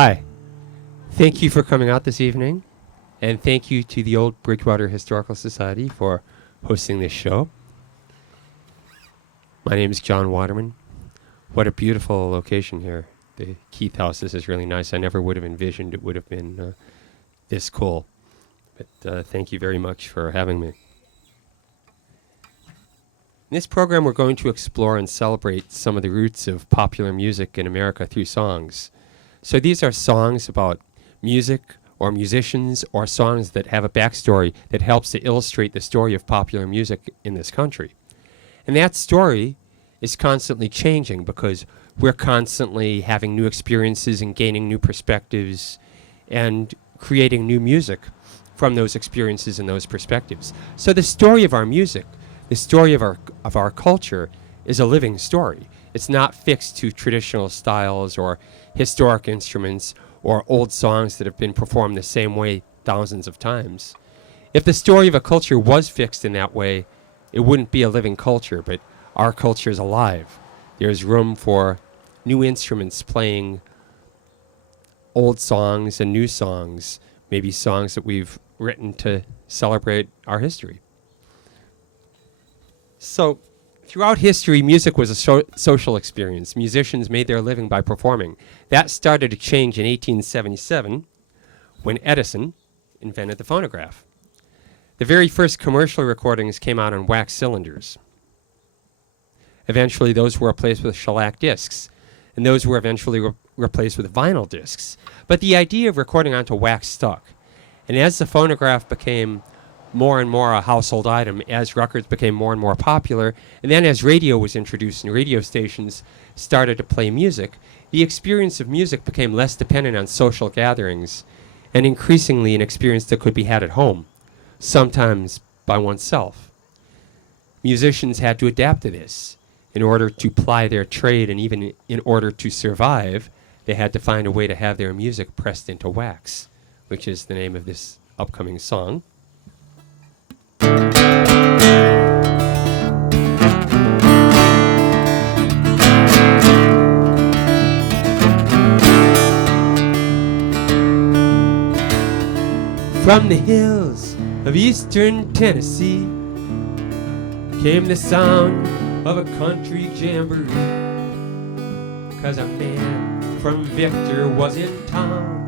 Hi. Thank you for coming out this evening, and thank you to the Old Bridgewater Historical Society for hosting this show. My name is John Waterman. What a beautiful location here. The Keith House, this is really nice. I never would have envisioned it would have been this cool. But thank you very much for having me. In this program, we're going to explore and celebrate some of the roots of popular music in America through songs. So these are songs about music or musicians or songs that have a backstory that helps to illustrate the story of popular music in this country. And that story is constantly changing because we're constantly having new experiences and gaining new perspectives and creating new music from those experiences and those perspectives. So the story of our music, the story of our culture, is a living story. It's not fixed to traditional styles or historic instruments or old songs that have been performed the same way thousands of times. If the story of a culture was fixed in that way, it wouldn't be a living culture, but our culture is alive. There's room for new instruments playing old songs and new songs, maybe songs that we've written to celebrate our history. So, throughout history, music was a social experience. Musicians made their living by performing. That started to change in 1877 when Edison invented the phonograph. The very first commercial recordings came out on wax cylinders. Eventually, those were replaced with shellac discs, and those were eventually replaced with vinyl discs. But the idea of recording onto wax stuck. And as the phonograph became more and more a household item, as records became more and more popular, and then as radio was introduced and radio stations started to play music, the experience of music became less dependent on social gatherings and increasingly an experience that could be had at home, sometimes by oneself. Musicians had to adapt to this. In order to ply their trade and even in order to survive, they had to find a way to have their music pressed into wax, which is the name of this upcoming song. From the hills of eastern Tennessee came the sound of a country jamboree, 'cause a man from Victor was in town,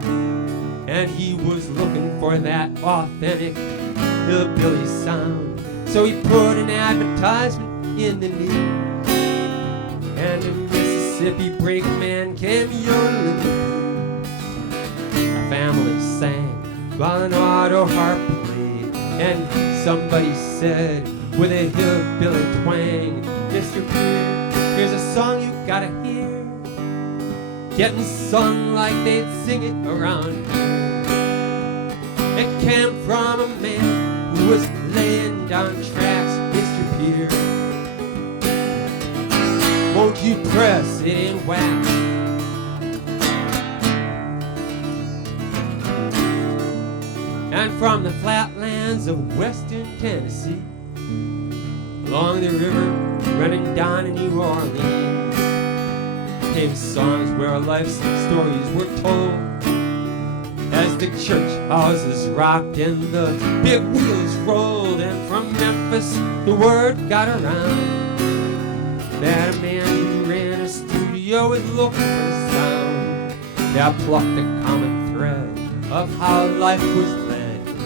and he was looking for that authentic hillbilly sound. So he put an advertisement in the news, and a Mississippi brakeman came yodeling. A family sang while an auto harp played, and somebody said with a hillbilly twang, "Mr. Peer, here's a song you gotta hear, getting sung like they'd sing it around here. It came from a man who was laying down tracks, Mr. Peer. Won't you press it in wax?" And from the flatlands of western Tennessee, along the river running down in New Orleans, came songs where life's stories were told, as the church houses rocked and the big wheels rolled. And from Memphis the word got around that a man who ran a studio was looking for a sound that plucked the common thread of how life was led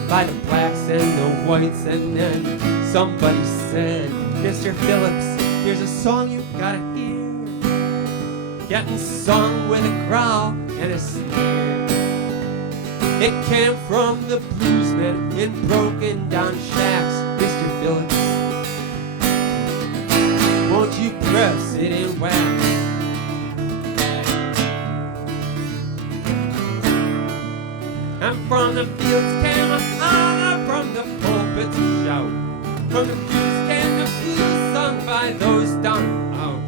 by the blacks and the whites. And then somebody said, "Mr. Phillips, here's a song you gotta hear, getting sung with a growl and a sneer. It came from the bluesmen in broken down shacks, Mr. Phillips. Won't you press it in wax?" And from the fields came a holler, from the pulpits a shout, from the pews came the blues sung by those down and out.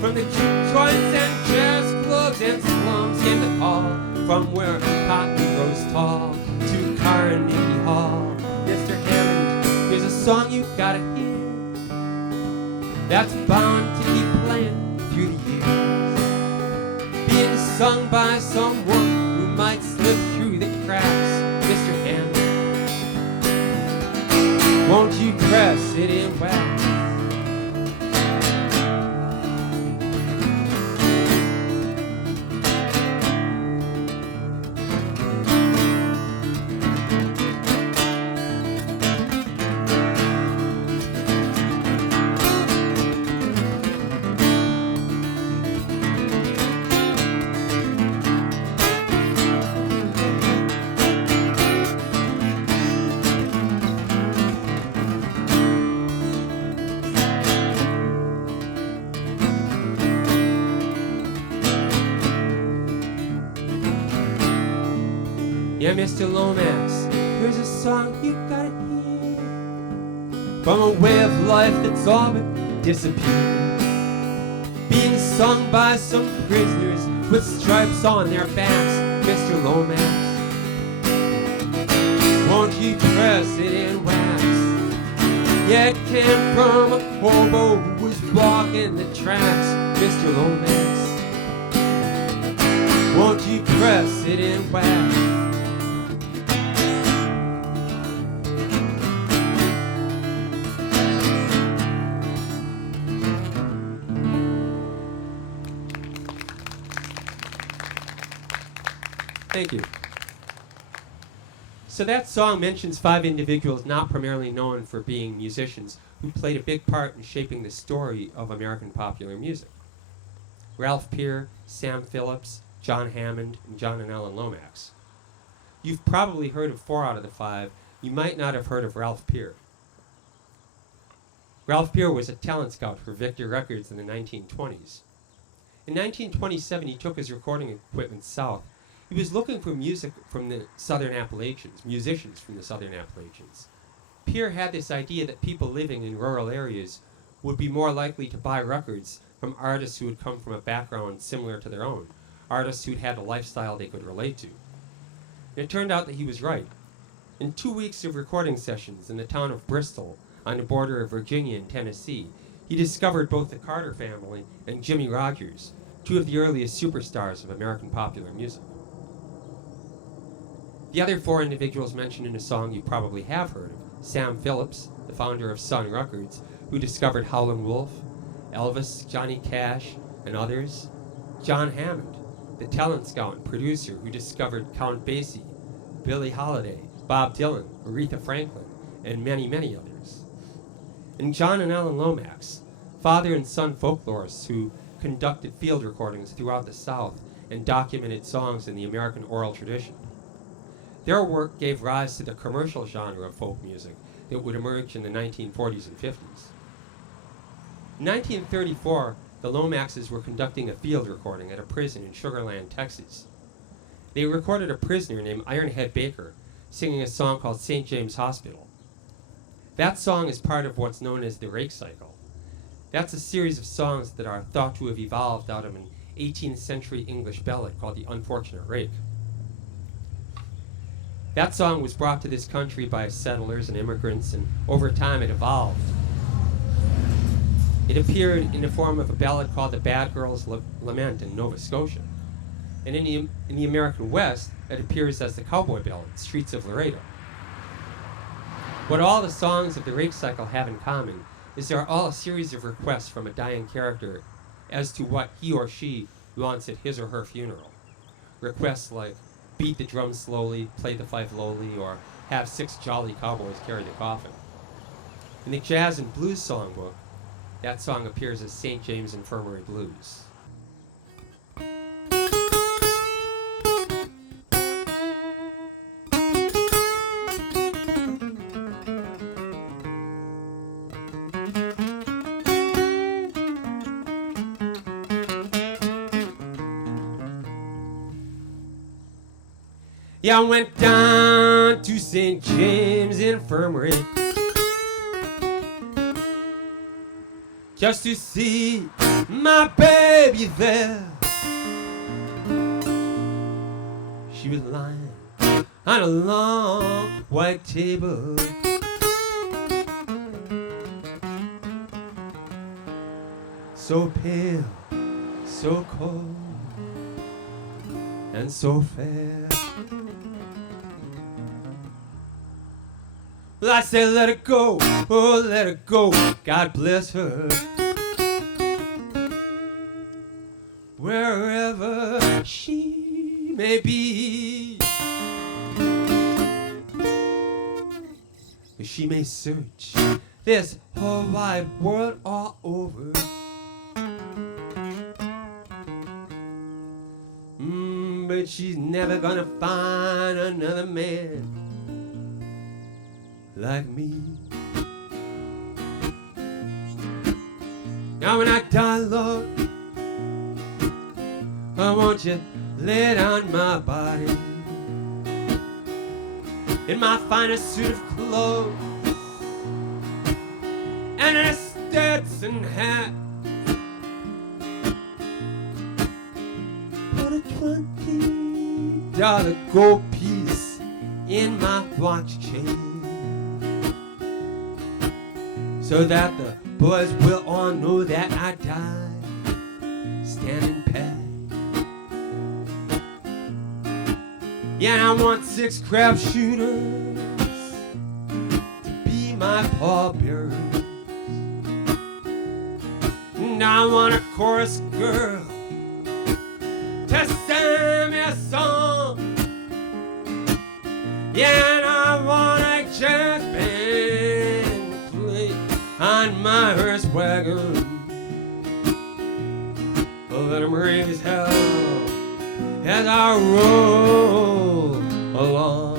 From the juke joints and jazz clubs and slums came the call, from where cotton grows tall to Carnegie Hall. "Mr. Hammond, here's a song you gotta hear, that's bound to keep playing through the years, being sung by someone who press it in wax? Yeah, Mr. Lomax, here's a song you gotta hear, from a way of life that's all but disappeared, being sung by some prisoners with stripes on their backs. Mr. Lomax, won't you press it in wax? Yeah, it came from a hobo who was walking the tracks. Mr. Lomax, won't you press it in wax? Thank you. So that song mentions 5 individuals not primarily known for being musicians who played a big part in shaping the story of American popular music. Ralph Peer, Sam Phillips, John Hammond, and John and Ellen Lomax. You've probably heard of 4 out of the 5. You might not have heard of Ralph Peer. Ralph Peer was a talent scout for Victor Records in the 1920s. In 1927, he took his recording equipment south. He was looking for music from the Southern Appalachians, musicians from the Southern Appalachians. Peer had this idea that people living in rural areas would be more likely to buy records from artists who had come from a background similar to their own, artists who'd had a lifestyle they could relate to. And it turned out that he was right. In 2 weeks of recording sessions in the town of Bristol, on the border of Virginia and Tennessee, he discovered both the Carter family and Jimmie Rodgers, 2 of the earliest superstars of American popular music. The other 4 individuals mentioned in the song you probably have heard of: Sam Phillips, the founder of Sun Records, who discovered Howlin' Wolf, Elvis, Johnny Cash, and others; John Hammond, the talent scout and producer who discovered Count Basie, Billie Holiday, Bob Dylan, Aretha Franklin, and many, many others; and John and Ellen Lomax, father and son folklorists who conducted field recordings throughout the South and documented songs in the American oral tradition. Their work gave rise to the commercial genre of folk music that would emerge in the 1940s and 50s. In 1934, the Lomaxes were conducting a field recording at a prison in Sugar Land, Texas. They recorded a prisoner named Ironhead Baker singing a song called St. James Hospital. That song is part of what's known as the rake cycle. That's a series of songs that are thought to have evolved out of an 18th century English ballad called The Unfortunate Rake. That song was brought to this country by settlers and immigrants, and over time it evolved. It appeared in the form of a ballad called The Bad Girl's Lament in Nova Scotia. And in the American West, it appears as the cowboy ballad, Streets of Laredo. What all the songs of the rake cycle have in common is they are all a series of requests from a dying character as to what he or she wants at his or her funeral. Requests like, beat the drum slowly, play the fife lowly, or have 6 jolly cowboys carry the coffin. In the Jazz and Blues Songbook, that song appears as St. James Infirmary Blues. Yeah, I went down to St. James Infirmary just to see my baby there. She was lying on a long white table, so pale, so cold, and so fair. Well, I say let it go, oh let it go, God bless her. Wherever she may be, she may search this whole wide world all over. But she's never gonna find another man like me. Now when I die, Lord, I want you lay down my body in my finest suit of clothes and a Stetson hat. Put a $20 gold piece in my watch chain so that the boys will all know that I died standing pat. Yeah, and I want 6 crab shooters to be my pallbearers. And I want a chorus girl to sing me a song. Yeah, and I want a jazz band to play on my hearse wagon. Oh, let 'em raise hell as I roll along.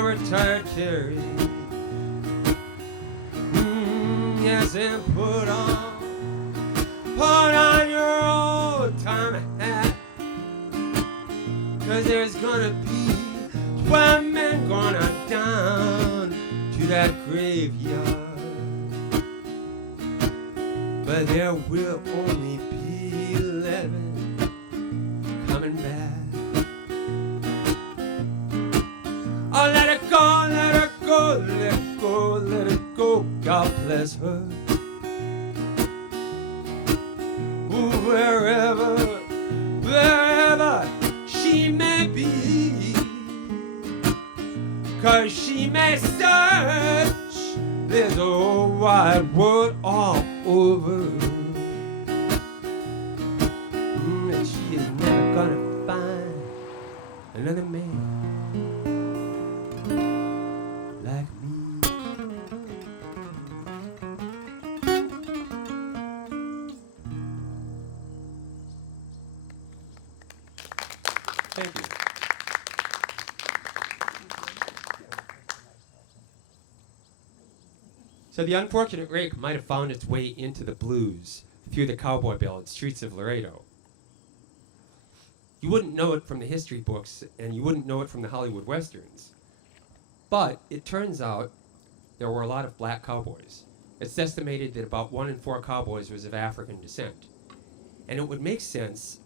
Retired Terry. Yes, and put on your old time hat, 'cause there's gonna be 12 men going on down to that graveyard, but there will only be 11 coming back. Oh, let it go, let it go, let it go, let it go, God bless her. Ooh, wherever she may be, 'cause she may search this whole wide world all over. And she is never gonna find another man like me. Thank you. So the unfortunate rake might have found its way into the blues through the cowboy ballad Streets of Laredo. You wouldn't know it from the history books, and you wouldn't know it from the Hollywood westerns. But it turns out there were a lot of black cowboys. It's estimated that about 1 in 4 cowboys was of African descent. And it would make sense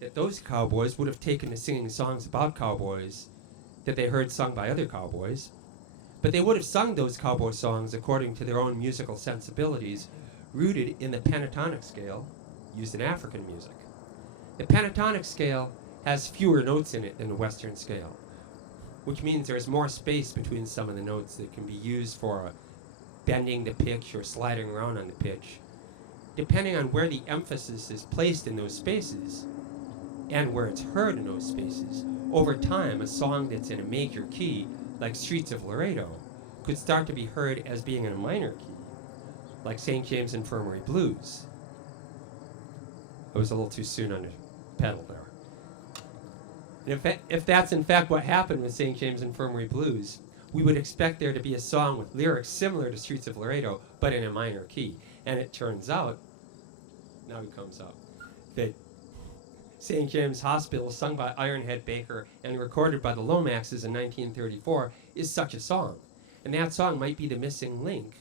that those cowboys would have taken to singing songs about cowboys that they heard sung by other cowboys, but they would have sung those cowboy songs according to their own musical sensibilities, rooted in the pentatonic scale used in African music. The pentatonic scale has fewer notes in it than the Western scale, which means there's more space between some of the notes that can be used for bending the pitch or sliding around on the pitch. Depending on where the emphasis is placed in those spaces and where it's heard in those spaces, over time a song that's in a major key, like Streets of Laredo, could start to be heard as being in a minor key, like St. James Infirmary Blues. I was a little too soon on the pedal there. And if that's in fact what happened with St. James Infirmary Blues, we would expect there to be a song with lyrics similar to Streets of Laredo, but in a minor key. And it turns out, now he comes up, that St. James Hospital, sung by Ironhead Baker and recorded by the Lomaxes in 1934, is such a song. And that song might be the missing link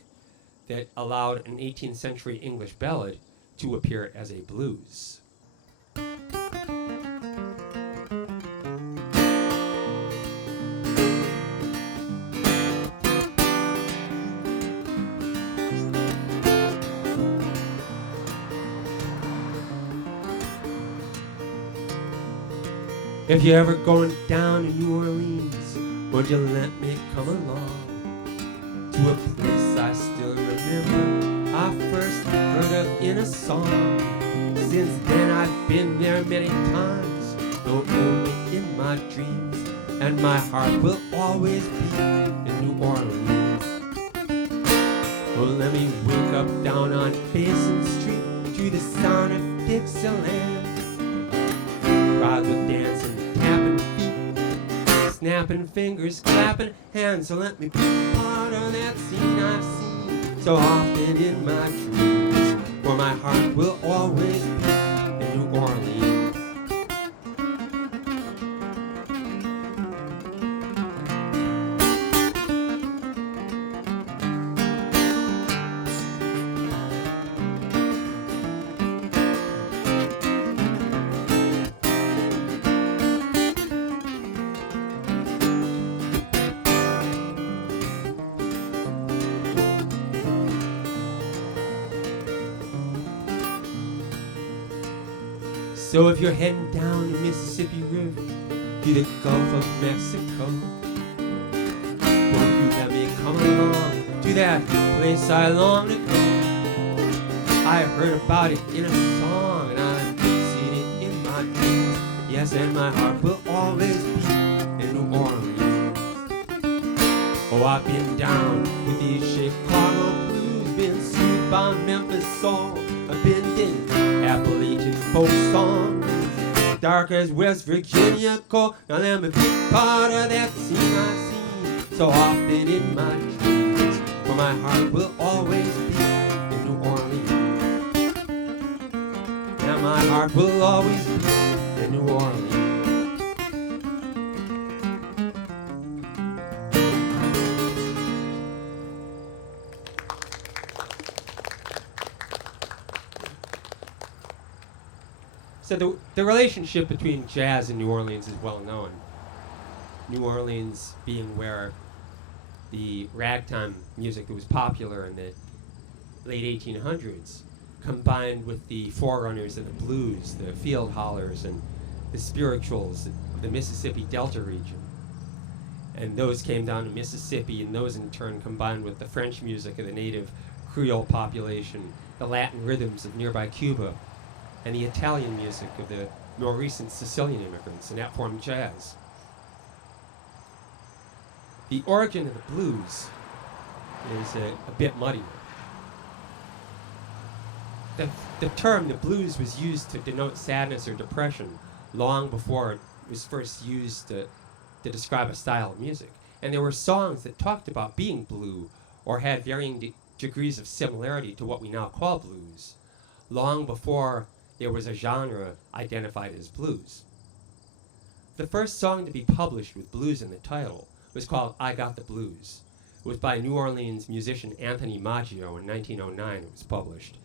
that allowed an 18th century English ballad to appear as a blues. If you're ever going down to New Orleans, would you let me come along to a place I still remember I first heard of in a song? Since then I've been there many times, though only in my dreams, and my heart will always be in New Orleans. Oh, let me wake up down on Basin Street to the sound of Dixieland. Crowds with dancing, tapping feet, snapping fingers, clapping hands. So let me be part of that scene I've seen so often in my dreams, for my heart will always be in New Orleans. So if you're heading down the Mississippi River to the Gulf of Mexico, won't you let me come along to that place I long to go? I heard about it in a song and I've seen it in my dreams. Yes, and my heart will always be in New Orleans. Oh, I've been down with these Chicago blues, been soothed by Memphis soul. I've been in Appalachian folk songs, dark as West Virginia cold. Now let me be part of that scene I've seen so often in my dreams, for my heart will always be in New Orleans. And my heart will always be in New Orleans. So the relationship between jazz and New Orleans is well known. New Orleans being where the ragtime music that was popular in the late 1800s combined with the forerunners of the blues, the field hollers and the spirituals of the Mississippi Delta region. And those came down to Mississippi, and those in turn combined with the French music of the native Creole population, the Latin rhythms of nearby Cuba, and the Italian music of the more recent Sicilian immigrants, and that formed jazz. The origin of the blues is a bit muddier. The term the blues was used to denote sadness or depression long before it was first used to describe a style of music. And there were songs that talked about being blue or had varying degrees of similarity to what we now call blues, long before there was a genre identified as blues. The first song to be published with blues in the title was called I Got the Blues. It was by New Orleans musician Anthony Maggio in 1909 it was published.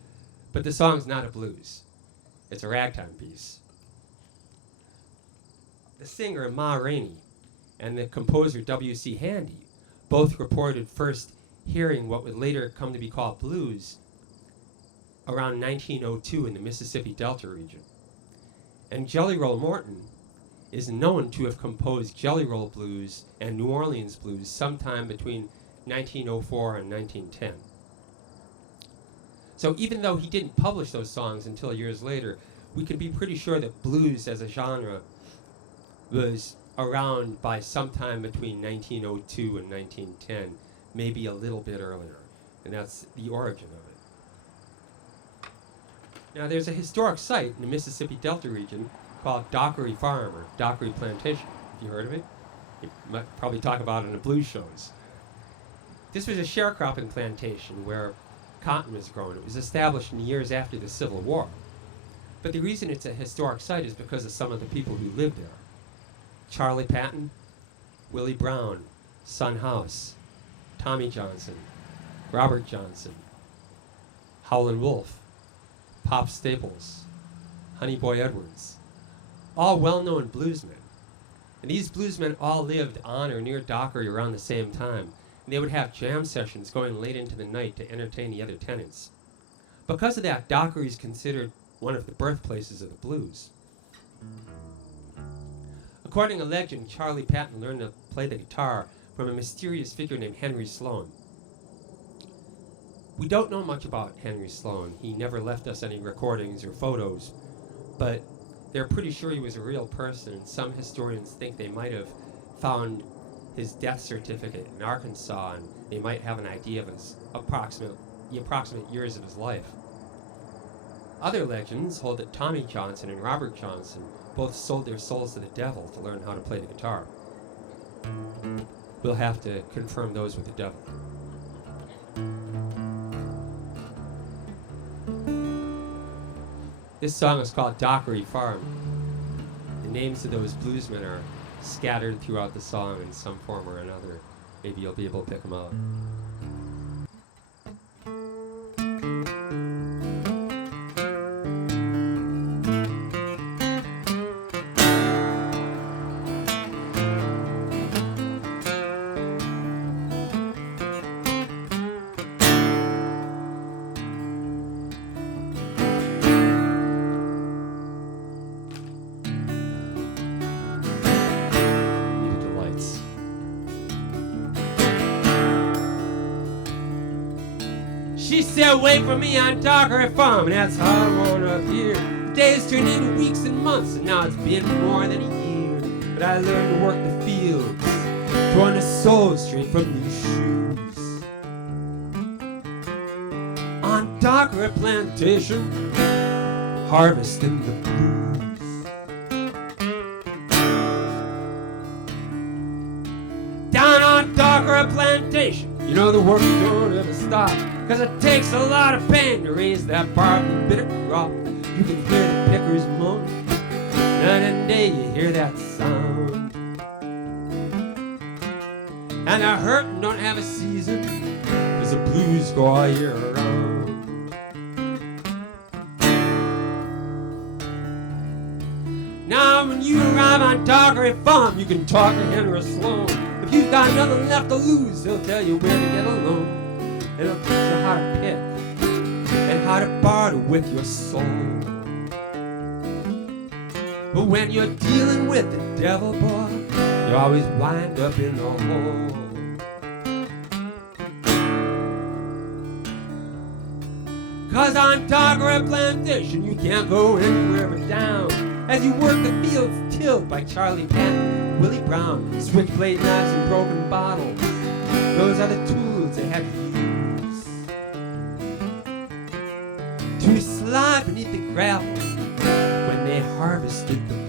But the song's not a blues. It's a ragtime piece. The singer Ma Rainey and the composer W.C. Handy both reported first hearing what would later come to be called blues around 1902 in the Mississippi Delta region. And Jelly Roll Morton is known to have composed Jelly Roll blues and New Orleans blues sometime between 1904 and 1910. So even though he didn't publish those songs until years later, we can be pretty sure that blues as a genre was around by sometime between 1902 and 1910, maybe a little bit earlier. And that's the origin of it. Now, there's a historic site in the Mississippi Delta region called Dockery Farm or Dockery Plantation. Have you heard of it? You might probably talk about it in the blues shows. This was a sharecropping plantation where cotton was grown. It was established in the years after the Civil War. But the reason it's a historic site is because of some of the people who lived there. Charlie Patton, Willie Brown, Son House, Tommy Johnson, Robert Johnson, Howlin' Wolf, Pop Staples, Honey Boy Edwards, all well-known bluesmen. And these bluesmen all lived on or near Dockery around the same time, and they would have jam sessions going late into the night to entertain the other tenants. Because of that, Dockery is considered one of the birthplaces of the blues. According to legend, Charlie Patton learned to play the guitar from a mysterious figure named Henry Sloan. We don't know much about Henry Sloan. He never left us any recordings or photos, but they're pretty sure he was a real person, and some historians think they might have found his death certificate in Arkansas, and they might have an idea of his approximate years of his life. Other legends hold that Tommy Johnson and Robert Johnson both sold their souls to the devil to learn how to play the guitar. We'll have to confirm those with the devil. This song is called Dockery Farm. The names of those bluesmen are scattered throughout the song in some form or another. Maybe you'll be able to pick them out. She said, wait for me on Dockery Farm, and that's how I want up here. The days turned into weeks and months, and now it's been more than a year. But I learned to work the fields, drawing the soul straight from these shoes. On Dockery Plantation, harvesting the blues. Down on Dockery Plantation, you know the work don't ever stop. 'Cause it takes a lot of pain to raise that barley bitter crop. You can hear the pickers moan, night and day you hear that sound. And the hurtin' don't have a season, 'cause the blues go all year round. Now when you arrive on Dockery Farm, you can talk to Henry Sloan. If you've got nothing left to lose, he'll tell you where to get a loan. It'll teach you how to pick and how to barter with your soul. But when you're dealing with the devil, boy, you always wind up in the hole. 'Cause on Dockery Plantation, you can't go anywhere but down. As you work the fields tilled by Charlie Patton, Willie Brown, switchblade knives and broken bottles. Those are the tools they had to use to slide beneath the gravel when they harvested the blues.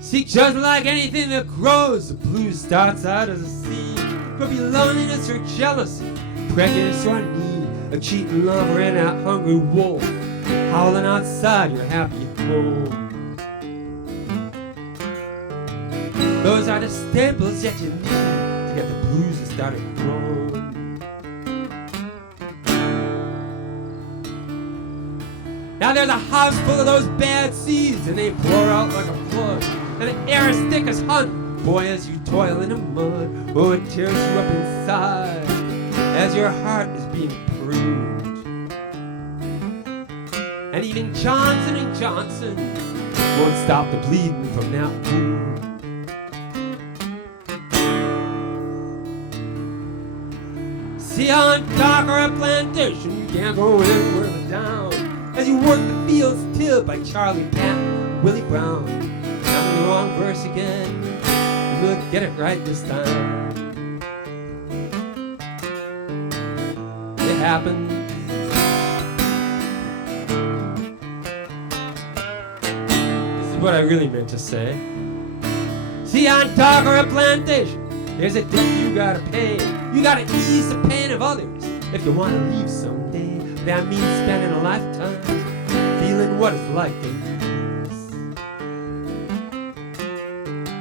See, just like anything that grows, the blues starts out as a seed. Could be loneliness or jealousy, prejudice or need, a cheating lover and a hungry wolf, howling outside your happy home. Those are the staples that you need to get the blues to start growing. Now there's a house full of those bad seeds, and they pour out like a flood. And the air is thick as honey, boy, as you toil in the mud. Oh, it tears you up inside as your heart is being pruned. And even Johnson & Johnson won't stop the bleeding from that wound. See, on dock or a plantation, you can't go anywhere but down as you work the fields tilled by Charlie Patton, Willie Brown. I'm in the wrong verse again. We'll get it right this time. It happens. This is what I really meant to say. See, on dock or a plantation, there's a debt you gotta pay. You gotta ease the pain of others if you wanna leave someday. That means spending a lifetime feeling what it's like to lose.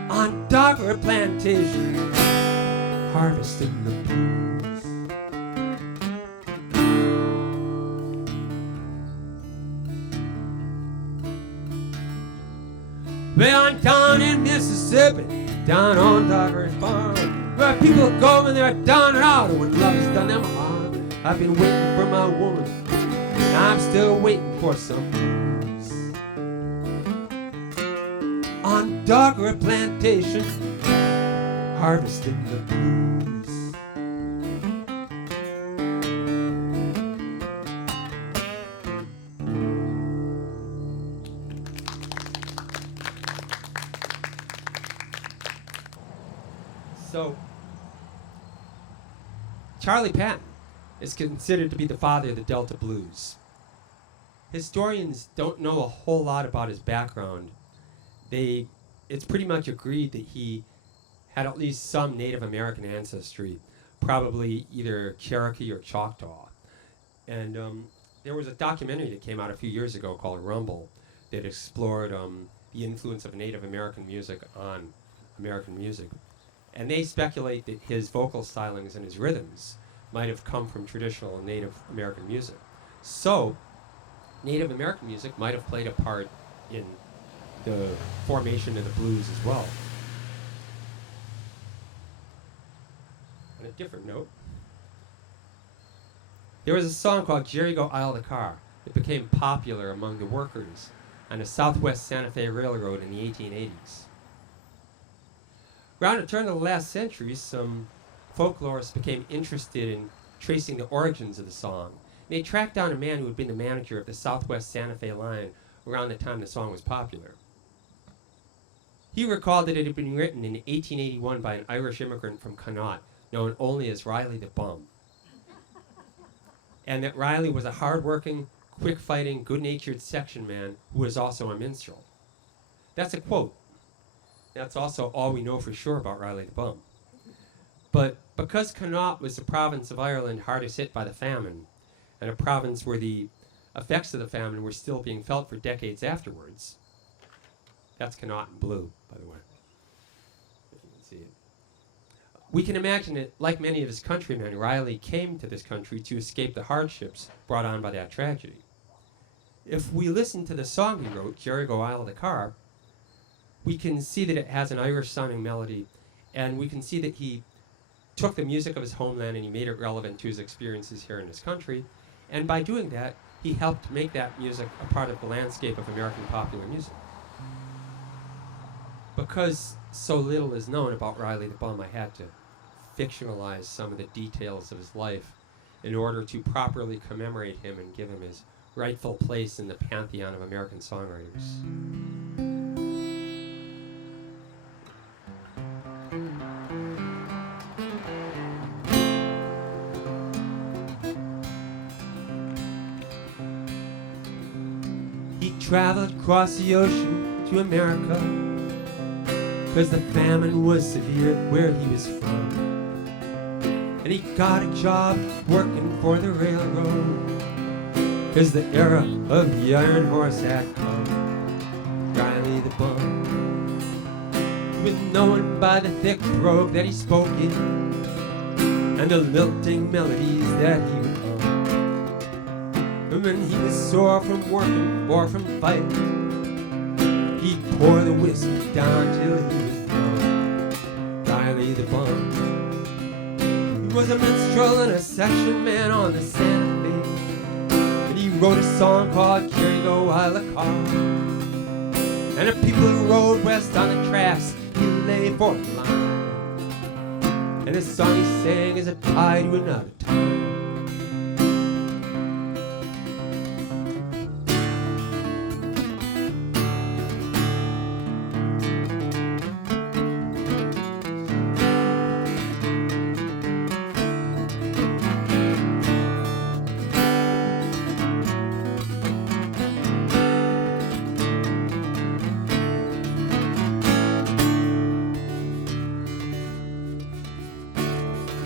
On dock or a plantation, harvesting the blues. Well, I'm down in Mississippi, down on Docker's farm, where people go when they're down and out, or when love has done them harm. I've been waiting for my woman, and I'm still waiting for some news. On Dogger Plantation, harvesting the blues. So, Charlie Patton is considered to be the father of the Delta Blues. Historians don't know a whole lot about his background. It's pretty much agreed that he had at least some Native American ancestry, probably either Cherokee or Choctaw. And there was a documentary that came out a few years ago called Rumble that explored the influence of Native American music on American music. And they speculate that his vocal stylings and his rhythms might have come from traditional Native American music. So, Native American music might have played a part in the formation of the blues as well. On a different note, there was a song called Jerry Go Isle the Car that became popular among the workers on the Southwest Santa Fe Railroad in the 1880s. Around the turn of the last century, some folklorists became interested in tracing the origins of the song. They tracked down a man who had been the manager of the Southwest Santa Fe line around the time the song was popular. He recalled that it had been written in 1881 by an Irish immigrant from Connaught, known only as Riley the Bum. And that Riley was a hard-working, quick-fighting, good-natured section man who was also a minstrel. That's a quote. That's also all we know for sure about Riley the Bum. But because Connaught was the province of Ireland hardest hit by the famine, and a province where the effects of the famine were still being felt for decades afterwards, that's Connaught in blue, by the way, if you can see it. We can imagine that, like many of his countrymen, Riley came to this country to escape the hardships brought on by that tragedy. If we listen to the song he wrote, Jerry Go Isle the Car, we can see that it has an Irish-sounding melody, and we can see that he took the music of his homeland and he made it relevant to his experiences here in this country, and by doing that, he helped make that music a part of the landscape of American popular music. Because so little is known about Riley the Bum, I had to fictionalize some of the details of his life in order to properly commemorate him and give him his rightful place in the pantheon of American songwriters. He traveled across the ocean to America, 'cause the famine was severe where he was from. And he got a job working for the railroad, 'cause the era of the iron horse had come. Riley the Bum, he was known by the thick brogue that he spoke in, and the lilting melodies that he would hum. And when he was sore from working or from fighting, he'd pour the whiskey down till he was drunk. Riley the Bum, he was a minstrel and a section man on the Santa Fe, and he wrote a song called Here You Go, I La Car. And the people who rode west on the tracks, he lay for the line. And the song he sang is a tie to another time.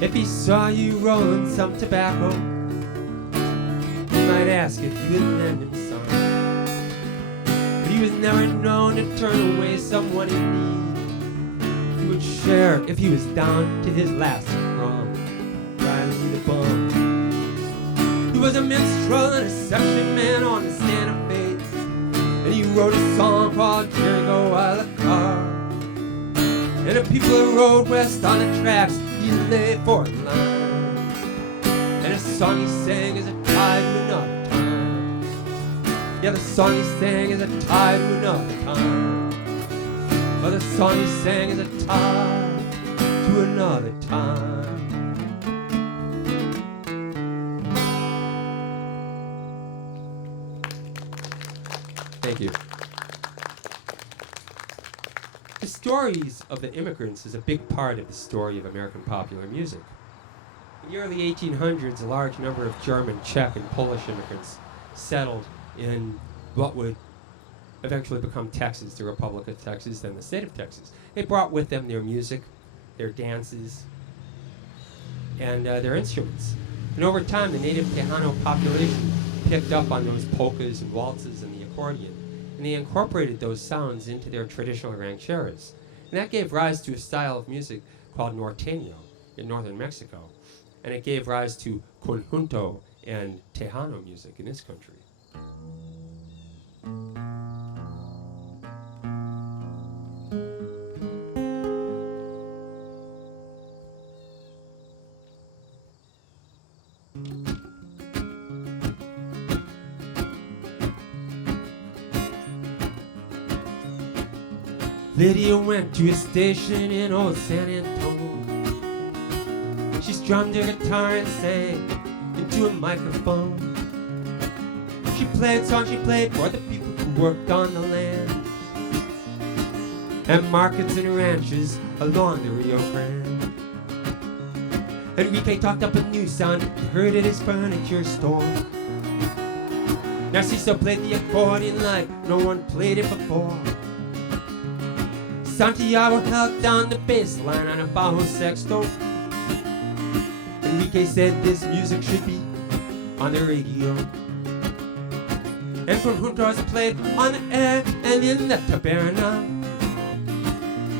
If he saw you rolling some tobacco, he might ask if you would lend him some. But he was never known to turn away someone in need. He would share if he was down to his last crumb, Riley the bum. He was a minstrel and a section man on the stand of faith, and he wrote a song called Here You Go, I La Car. And the people who rode west on the tracks, he lay for a line. And the song he sang is a tie to another time. Yeah, the song he sang is a tie to another time. Oh, the song he sang is a tie to another time. Thank you. The stories of the immigrants is a big part of the story of American popular music. In the early 1800s, a large number of German, Czech, and Polish immigrants settled in what would eventually become Texas, the Republic of Texas, then the state of Texas. They brought with them their music, their dances, and their instruments. And over time, the native Tejano population picked up on those polkas and waltzes and the accordion, and they incorporated those sounds into their traditional rancheras. And that gave rise to a style of music called norteño in northern Mexico. And it gave rise to conjunto and Tejano music in this country. Lydia went to a station in old San Antonio. She strummed her guitar and sang into a microphone. She played songs she played for the people who worked on the land, and markets and ranches along the Rio Grande. Enrique talked up a new sound he heard at his furniture store. Narciso played the accordion like no one played it before. Santiago held down the bass line on a bajo sexto. Enrique said this music should be on the radio. And conjuntos played on the air and in the taberna.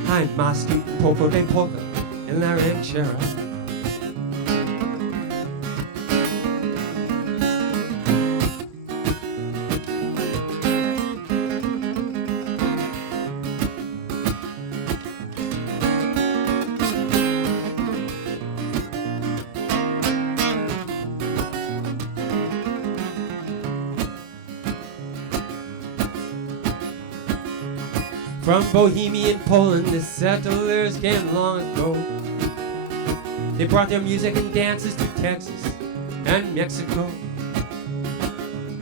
Hay más que un poco de polka en la ranchera. From Bohemian Poland, the settlers came long ago. They brought their music and dances to Texas and Mexico.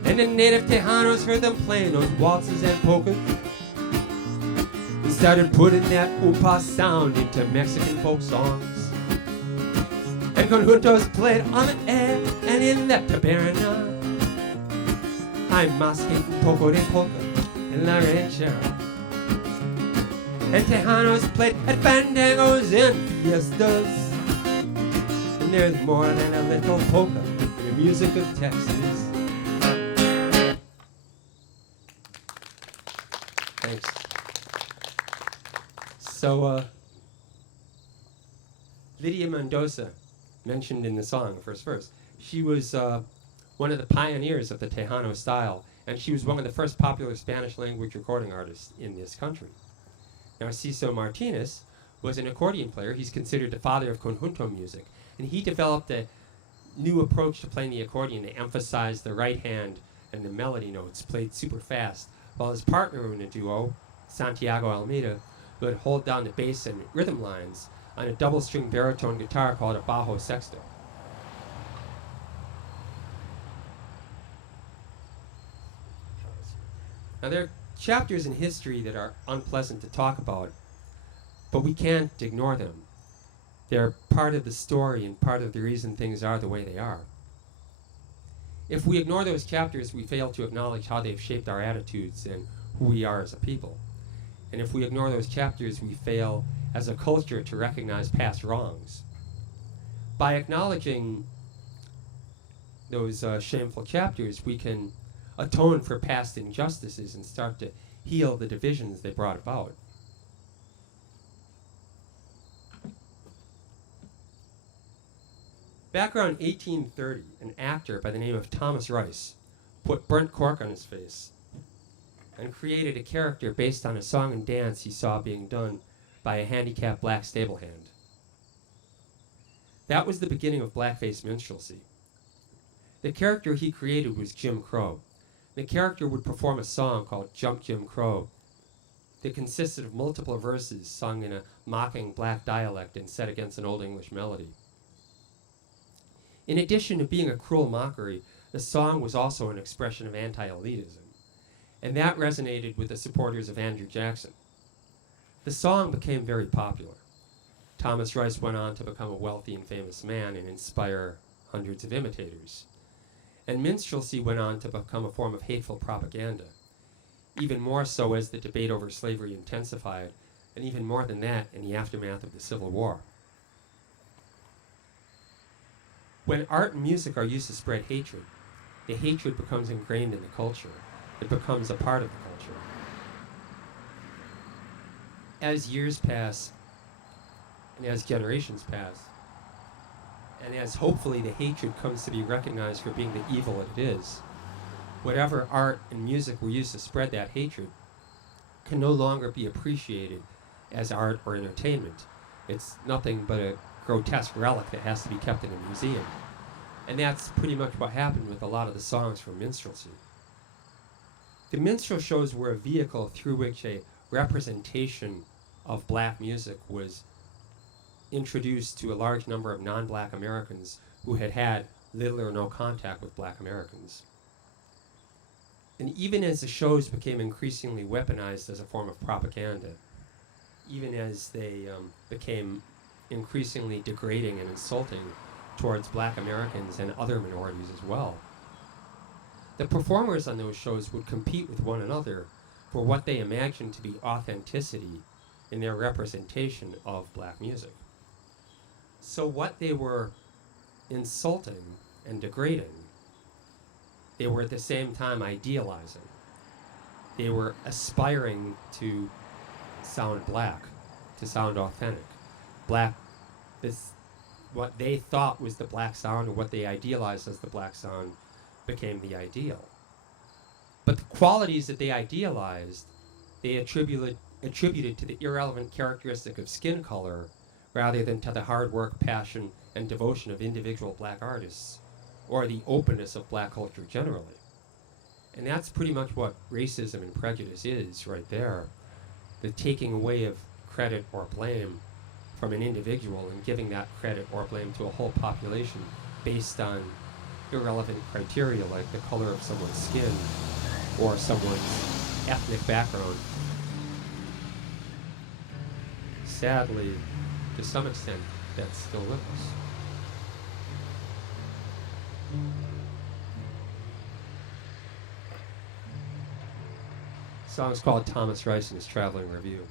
And the native Tejanos heard them playing those waltzes and polkas, and started putting that upa sound into Mexican folk songs. And conjuntos played on the air and in the taberna. Hay más que un poco de polka en la ranchera. And Tejanos played at fandangos and fiestas. And there's more than a little polka in the music of Texas. Thanks. So, Lydia Mendoza, mentioned in the song, the first verse, she was one of the pioneers of the Tejano style, and she was one of the first popular Spanish language recording artists in this country. Narciso Martinez was an accordion player. He's considered the father of conjunto music. And he developed a new approach to playing the accordion to emphasize the right hand and the melody notes played super fast, while his partner in the duo, Santiago Almeida, would hold down the bass and rhythm lines on a double-string baritone guitar called a bajo sexto. Now, there are chapters in history that are unpleasant to talk about, but we can't ignore them. They're part of the story and part of the reason things are the way they are. If we ignore those chapters, we fail to acknowledge how they've shaped our attitudes and who we are as a people. And if we ignore those chapters, we fail as a culture to recognize past wrongs. By acknowledging those shameful chapters, we can atone for past injustices and start to heal the divisions they brought about. Back around 1830, an actor by the name of Thomas Rice put burnt cork on his face and created a character based on a song and dance he saw being done by a handicapped black stable hand. That was the beginning of blackface minstrelsy. The character he created was Jim Crow. The character would perform a song called Jump Jim Crow that consisted of multiple verses sung in a mocking black dialect and set against an Old English melody. In addition to being a cruel mockery, the song was also an expression of anti-elitism, and that resonated with the supporters of Andrew Jackson. The song became very popular. Thomas Rice went on to become a wealthy and famous man and inspire hundreds of imitators. And minstrelsy went on to become a form of hateful propaganda, even more so as the debate over slavery intensified, and even more than that in the aftermath of the Civil War. When art and music are used to spread hatred, the hatred becomes ingrained in the culture. It becomes a part of the culture. As years pass, and as generations pass, and as hopefully the hatred comes to be recognized for being the evil it is, whatever art and music were used to spread that hatred can no longer be appreciated as art or entertainment. It's nothing but a grotesque relic that has to be kept in a museum. And that's pretty much what happened with a lot of the songs from minstrelsy. The minstrel shows were a vehicle through which a representation of black music was introduced to a large number of non-black Americans who had had little or no contact with black Americans. And even as the shows became increasingly weaponized as a form of propaganda, even as they became increasingly degrading and insulting towards black Americans and other minorities as well, the performers on those shows would compete with one another for what they imagined to be authenticity in their representation of black music. So what they were insulting and degrading, they were at the same time idealizing. They were aspiring to sound black, to sound authentic. Black, what they thought was the black sound, or what they idealized as the black sound, became the ideal. But the qualities that they idealized, they attributed to the irrelevant characteristic of skin color rather than to the hard work, passion, and devotion of individual black artists, or the openness of black culture generally. And that's pretty much what racism and prejudice is right there. The taking away of credit or blame from an individual and giving that credit or blame to a whole population based on irrelevant criteria like the color of someone's skin or someone's ethnic background. Sadly, to some extent, that's still with us. The song's called Thomas Rice and His Traveling Review.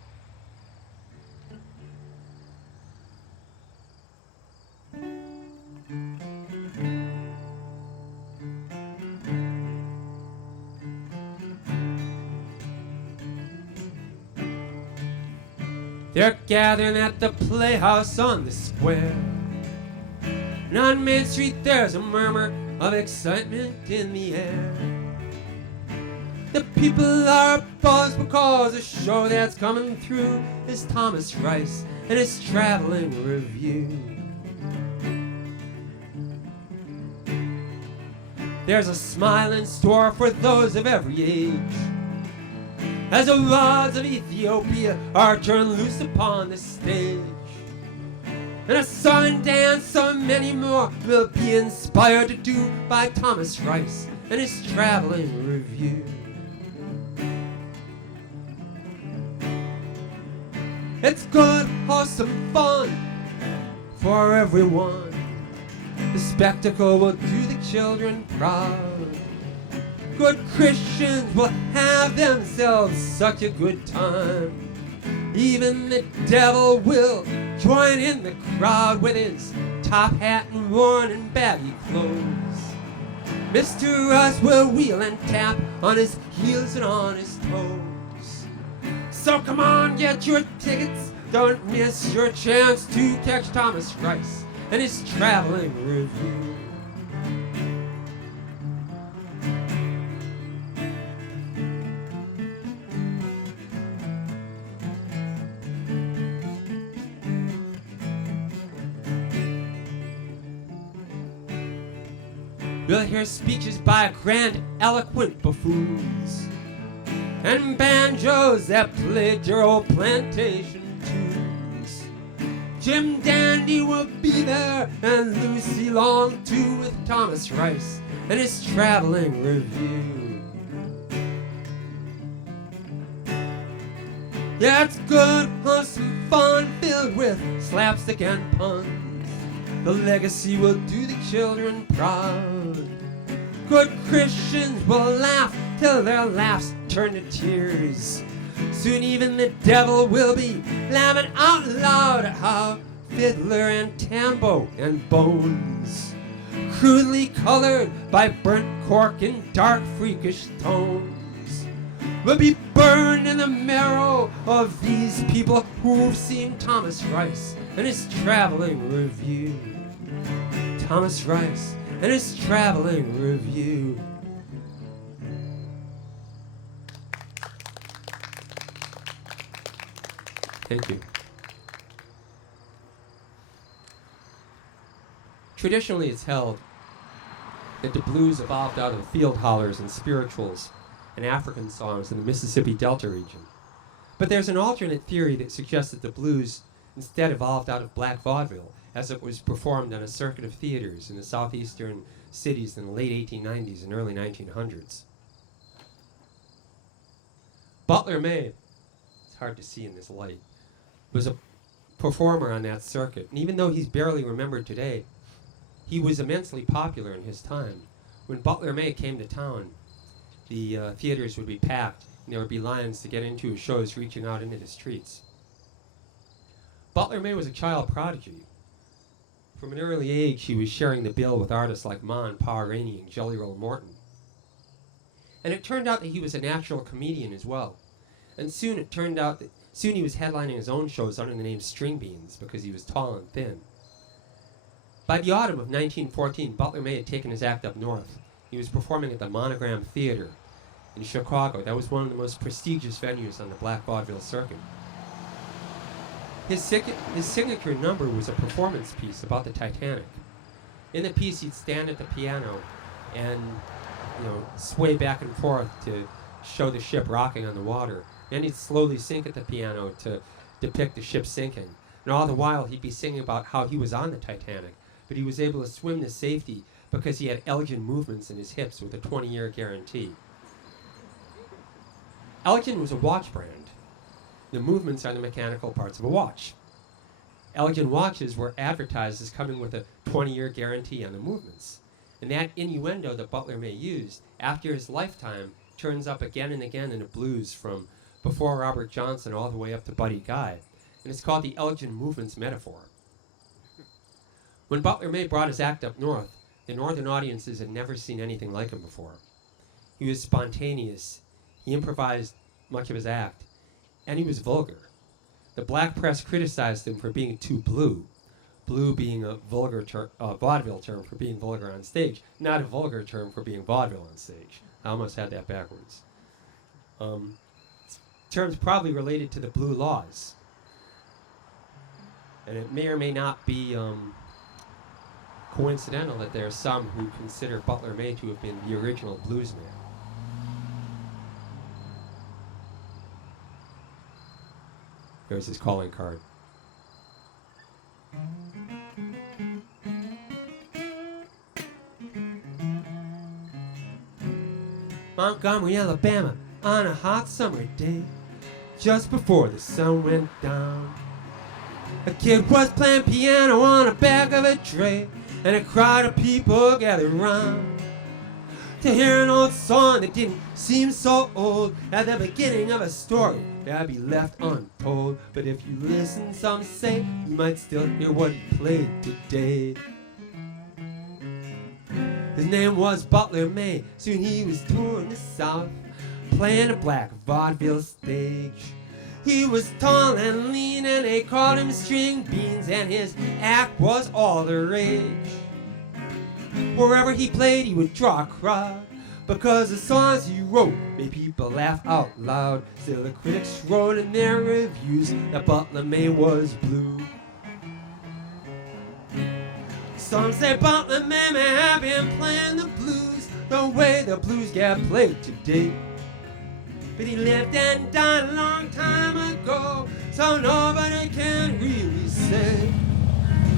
They're gathering at the playhouse on the square, and on Main Street there's a murmur of excitement in the air. The people are buzzed because the show that's coming through is Thomas Rice and his traveling review. There's a smile in store for those of every age, as the laws of Ethiopia are turned loose upon the stage. And a song and dance, so many more, will be inspired to do by Thomas Rice and his traveling review. It's good, wholesome fun for everyone. The spectacle will do the children proud. Good Christians will have themselves such a good time. Even the devil will join in the crowd with his top hat and worn and baggy clothes. Mr. Russ will wheel and tap on his heels and on his toes. So come on, get your tickets. Don't miss your chance to catch Thomas Rice and his traveling review. We'll hear speeches by grand, eloquent buffoons and banjos that played your old plantation tunes. Jim Dandy will be there, and Lucy Long too, with Thomas Rice and his traveling review. Yeah, it's good, wholesome fun filled with slapstick and puns. The legacy will do the children proud. Good Christians will laugh till their laughs turn to tears. Soon even the devil will be laughing out loud at how fiddler and tambo and bones, crudely colored by burnt cork and dark freakish tones, will be burned in the marrow of these people who've seen Thomas Rice and his traveling review. Thomas Rice and his traveling review. Thank you. Traditionally, it's held that the blues evolved out of field hollers and spirituals and African songs in the Mississippi Delta region. But there's an alternate theory that suggests that the blues instead evolved out of black vaudeville, as it was performed on a circuit of theaters in the southeastern cities in the late 1890s and early 1900s. Butler May, it's hard to see in this light, was a performer on that circuit. And even though he's barely remembered today, he was immensely popular in his time. When Butler May came to town, the theaters would be packed, and there would be lines to get into his shows reaching out into the streets. Butler May was a child prodigy. From an early age, he was sharing the bill with artists like Ma and Pa Rainey and Jelly Roll Morton. And it turned out that he was a natural comedian as well. And soon he was headlining his own shows under the name String Beans because he was tall and thin. By the autumn of 1914, Butler May had taken his act up north. He was performing at the Monogram Theater in Chicago. That was one of the most prestigious venues on the black vaudeville circuit. His signature number was a performance piece about the Titanic. In the piece, he'd stand at the piano and, sway back and forth to show the ship rocking on the water. Then he'd slowly sink at the piano to depict the ship sinking. And all the while, he'd be singing about how he was on the Titanic, but he was able to swim to safety because he had Elgin movements in his hips with a 20-year guarantee. Elgin was a watch brand. The movements are the mechanical parts of a watch. Elgin watches were advertised as coming with a 20-year guarantee on the movements. And that innuendo that Butler May used after his lifetime turns up again and again in the blues from before Robert Johnson all the way up to Buddy Guy. And it's called the Elgin Movements metaphor. When Butler May brought his act up north, the northern audiences had never seen anything like him before. He was spontaneous. He improvised much of his act. And he was vulgar. The black press criticized him for being too blue. Blue being a vulgar vaudeville term for being vulgar on stage, not a vulgar term for being vaudeville on stage. I almost had that backwards. Terms probably related to the blue laws. And it may or may not be coincidental that there are some who consider Butler May to have been the original bluesman. There's his calling card. Montgomery, Alabama, on a hot summer day, just before the sun went down. A kid was playing piano on the back of a dray, and a crowd of people gathered round to hear an old song that didn't seem so old, at the beginning of a story that'd be left untold. But if you listen, some say, you might still hear what he played today. His name was Butler May. Soon he was touring the South, playing a black vaudeville stage. He was tall and lean, and they called him String Beans, and his act was all the rage. Wherever he played, he would draw a crowd, because the songs he wrote made people laugh out loud. Still, the critics wrote in their reviews that Butler May was blue. Some say Butler May may have been playing the blues the way the blues get played today. But he lived and died a long time ago, so nobody can really say.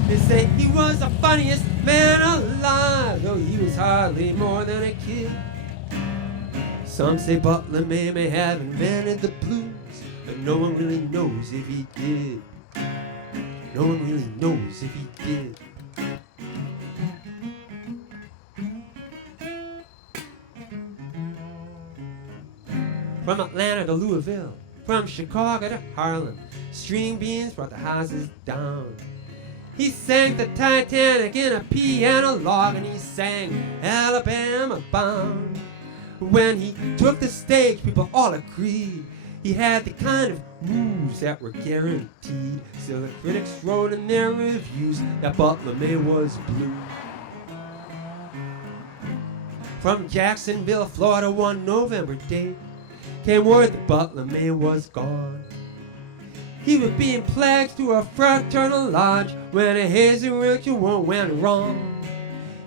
They say he was the funniest man alive, though he was hardly more than a kid. Some say Butler may have invented the blues, but no one really knows if he did. No one really knows if he did. From Atlanta to Louisville, from Chicago to Harlem, String Beans brought the houses down. He sang the Titanic in a piano log, and he sang Alabama Bound. When he took the stage, people all agreed he had the kind of moves that were guaranteed. Still, the critics wrote in their reviews that Butler May was blue. From Jacksonville, Florida, one November day, came word that Butler May was gone. He was being plagued to a fraternal lodge when a hazy ritual went wrong.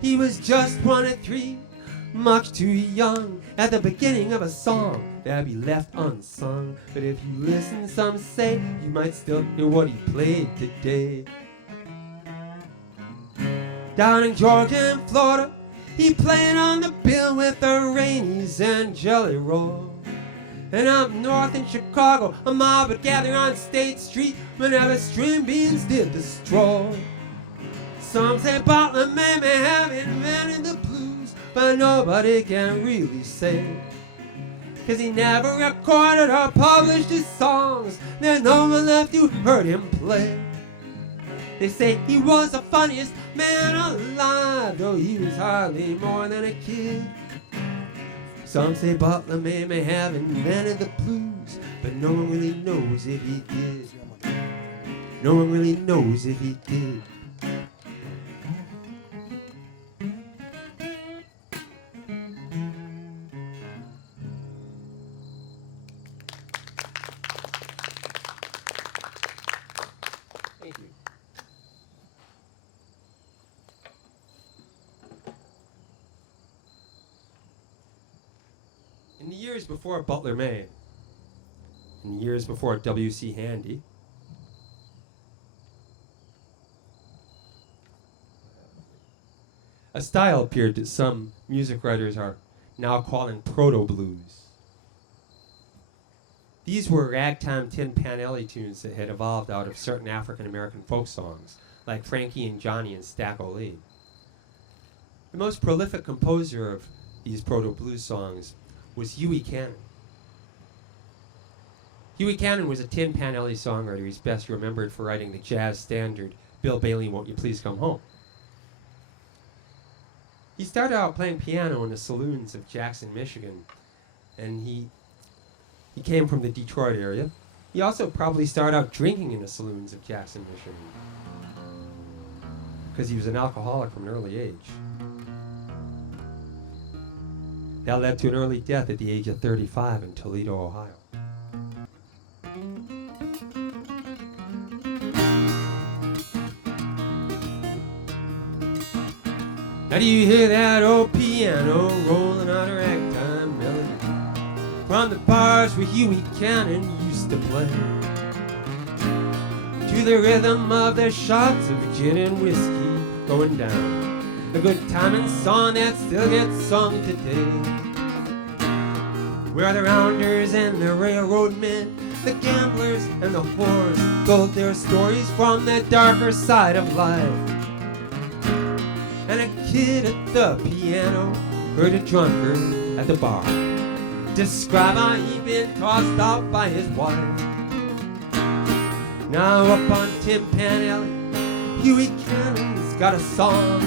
He was just 23, much too young, at the beginning of a song that'd be left unsung. But if you listen, some say, you might still hear what he played today. Down in Georgia and Florida, he played on the bill with the Rainies and Jelly Roll. And up north in Chicago, a mob would gather on State Street whenever String Beans did the stroll. Some say Butler may have invented the blues, but nobody can really say, 'cause he never recorded or published his songs. There's no one left who heard him play. They say he was the funniest man alive, though he was hardly more than a kid. Some say Butler may have invented the blues, but no one really knows if he did. No one really knows if he did. Thank you. In the years before Butler May, in the years before W.C. Handy, a style appeared that some music writers are now calling proto-blues. These were ragtime tin pan alley tunes that had evolved out of certain African-American folk songs, like Frankie and Johnny and Stack O'Lee. The most prolific composer of these proto-blues songs was Huey Cannon. Huey Cannon was a tin pan alley songwriter. He's best remembered for writing the jazz standard, Bill Bailey, Won't You Please Come Home. He started out playing piano in the saloons of Jackson, Michigan, and he came from the Detroit area. He also probably started out drinking in the saloons of Jackson, Michigan, because he was an alcoholic from an early age. That led to an early death at the age of 35 in Toledo, Ohio. Now do you hear that old piano rolling out a ragtime melody from the bars where Huey Cannon used to play, to the rhythm of their shots of gin and whiskey going down, a good timing song that still gets sung today, where the rounders and the railroad men, the gamblers and the whores told their stories from the darker side of life. And a kid at the piano heard a drunkard at the bar describe how he'd been tossed out by his wife. Now up on Tin Pan Alley, Huey Cannon's got a song,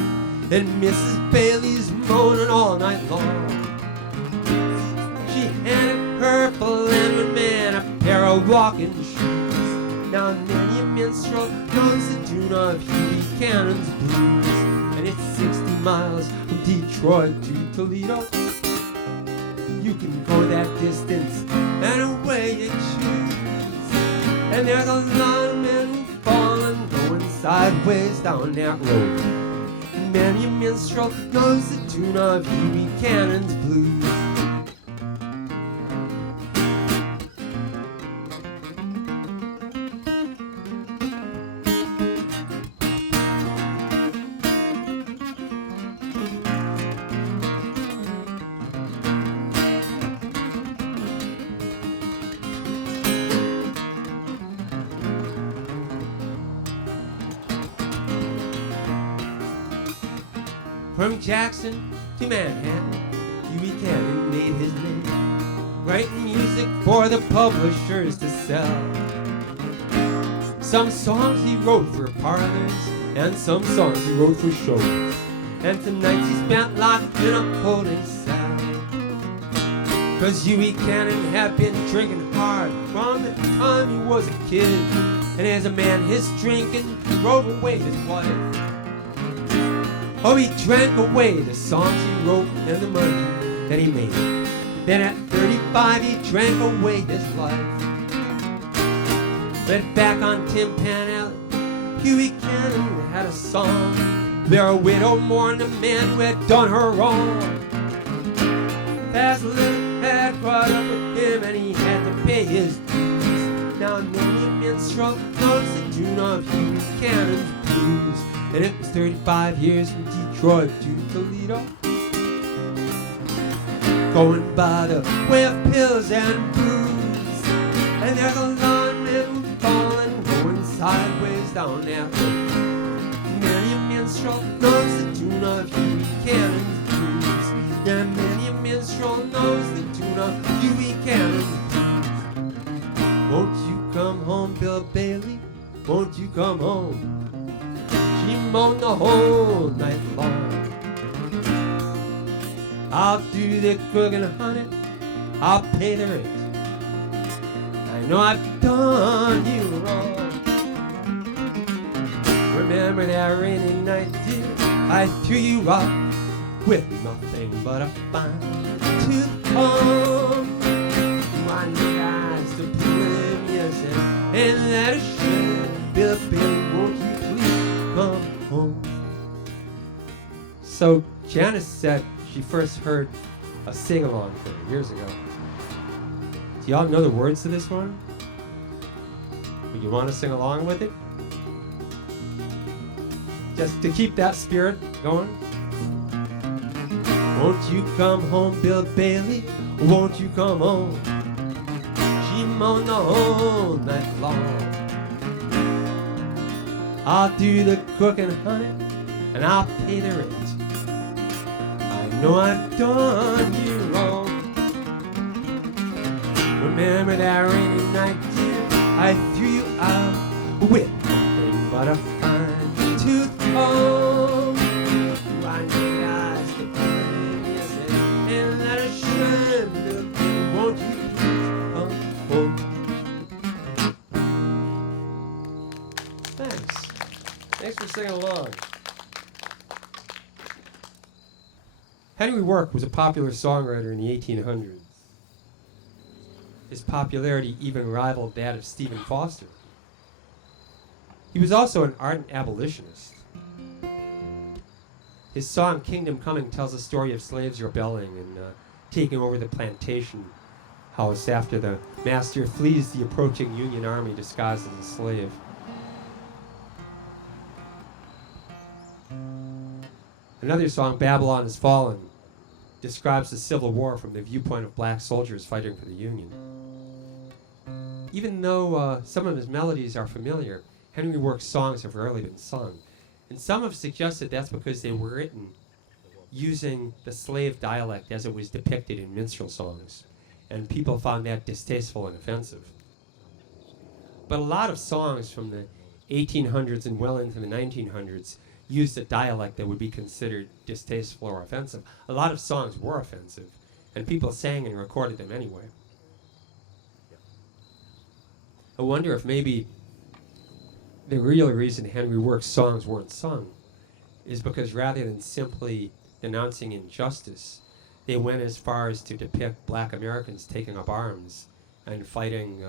and Mrs. Bailey's moaning all night long. She handed her philandering man a pair of walking shoes. Now many a minstrel knows the tune of Huey Cannon's blues, and it's 60 miles from Detroit to Toledo. You can go that distance and away you choose. And there's a lot of men who've fallen going sideways down that road. And many a minstrel knows the tune of Huey Cannon's blues. From Jackson to Manhattan, Huey Cannon made his name, writing music for the publishers to sell. Some songs he wrote for parlors, and some songs he wrote for shows, and some nights he spent locked in a holding cell. 'Cause Huey Cannon had been drinking hard from the time he was a kid, and as a man his drinking drove away his wife. Oh, he drank away the songs he wrote and the money that he made. Then at 35 he drank away his life. But back on Tin Pan Alley, Huey Cannon had a song. There a widow mourned a man who had done her wrong. Fast living had caught up with him and he had to pay his dues. Now many a minstrel knows the tune of Huey Cannon's blues. And it was 35 years from Detroit to Toledo, going by the way of pills and booze. And there's a lot of men who've fallen going sideways down that road. Many a minstrel knows the tune of Huey Cannon's blues. And many a minstrel knows the tune of Huey Cannon's blues. Won't you come home, Bill Bailey? Won't you come home? She moaned the whole night long. I'll do the cooking, honey, I'll pay the rent. I know I've done you wrong. Remember that rainy night, dear, I threw you out with nothing but a fine tooth comb. My eyes to pull yes, and that is shame. Bill, Bill, won't you come home? So Janice said she first heard a sing-along for her years ago. Do y'all know the words to this one? Would you want to sing along with it? Just to keep that spirit going. Won't you come home, Bill Bailey? Won't you come home? She moaned the whole night long. I'll do the cooking, honey, and I'll pay the rent. I know I've done you wrong. Remember that rainy night, dear, I threw you out with nothing but a fine tooth comb. I need eyes to burn, yes, and that is shame, little baby, won't you please come home? Thanks. Thanks for singing along. Henry Work was a popular songwriter in the 1800s. His popularity even rivaled that of Stephen Foster. He was also an ardent abolitionist. His song, Kingdom Coming, tells the story of slaves rebelling and taking over the plantation house after the master flees the approaching Union army disguised as a slave. Another song, Babylon Has Fallen, describes the Civil War from the viewpoint of black soldiers fighting for the Union. Even though some of his melodies are familiar, Henry Work's songs have rarely been sung. And some have suggested that's because they were written using the slave dialect as it was depicted in minstrel songs. And people found that distasteful and offensive. But a lot of songs from the 1800s and well into the 1900s used a dialect that would be considered distasteful or offensive. A lot of songs were offensive, and people sang and recorded them anyway. I wonder if maybe the real reason Henry Work's songs weren't sung is because rather than simply denouncing injustice, they went as far as to depict black Americans taking up arms and fighting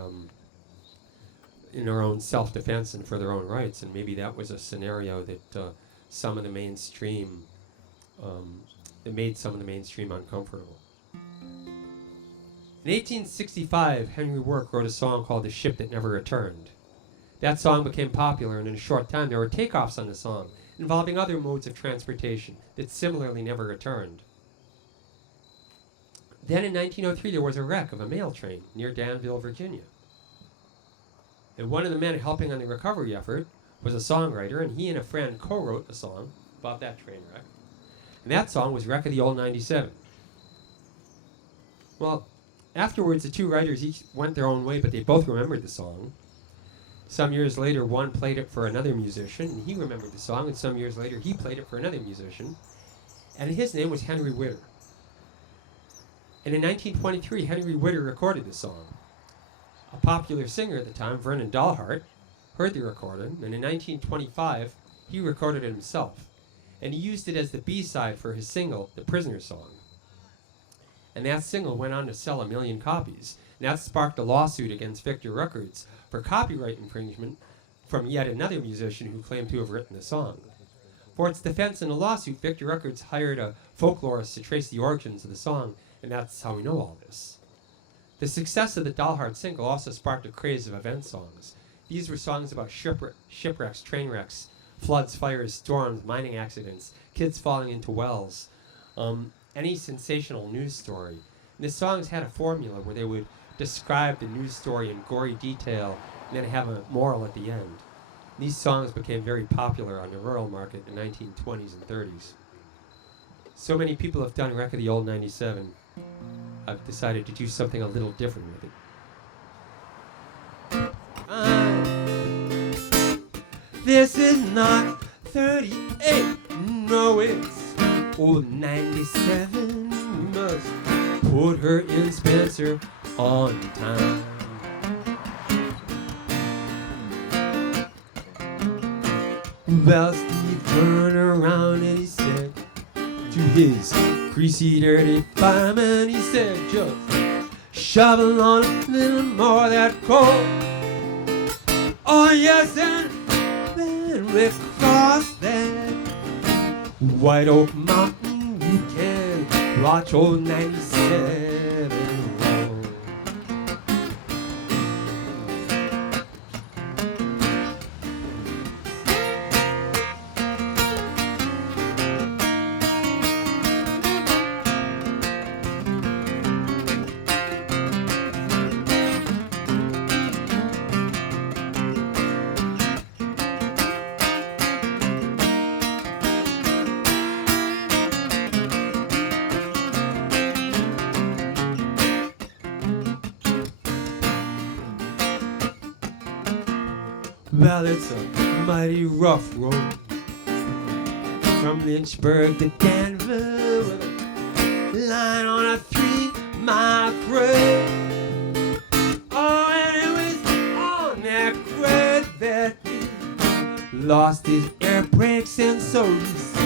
in their own self-defense and for their own rights. And maybe that was a scenario that some of the mainstream, that made some of the mainstream uncomfortable. In 1865, Henry Work wrote a song called The Ship That Never Returned. That song became popular, and in a short time there were takeoffs on the song involving other modes of transportation that similarly never returned. Then in 1903 there was a wreck of a mail train near Danville, Virginia. And one of the men helping on the recovery effort was a songwriter, and he and a friend co-wrote a song about that train wreck. And that song was Wreck of the Old 97. Well, afterwards the two writers each went their own way, but they both remembered the song. Some years later, one played it for another musician, and he remembered the song, and some years later he played it for another musician, and his name was Henry Witter. And in 1923, Henry Witter recorded the song. A popular singer at the time, Vernon Dalhart, heard the recording, and in 1925, he recorded it himself. And he used it as the B-side for his single, The Prisoner Song. And that single went on to sell 1 million copies. And that sparked a lawsuit against Victor Records for copyright infringement from yet another musician who claimed to have written the song. For its defense in the lawsuit, Victor Records hired a folklorist to trace the origins of the song, and that's how we know all this. The success of the Dalhart single also sparked a craze of event songs. These were songs about shipwrecks, train wrecks, floods, fires, storms, mining accidents, kids falling into wells, any sensational news story. And the songs had a formula where they would describe the news story in gory detail and then have a moral at the end. These songs became very popular on the rural market in the 1920s and 30s. So many people have done Wreck of the Old 97. I've decided to do something a little different with it. This is not 38, no, it's old 97. We must put her in Spencer on time. Well, Steve turned around and he said to his greasy, dirty fireman, he said, just shovel on a little more of that coal. Oh yes, and then we cross that White Oak Mountain, you can watch old 97 roll. Well, it's a mighty rough road from Lynchburg to Danville, with a line on a 3-mile grade. Oh, and it was on that grade that he lost his air brakes, and so you see,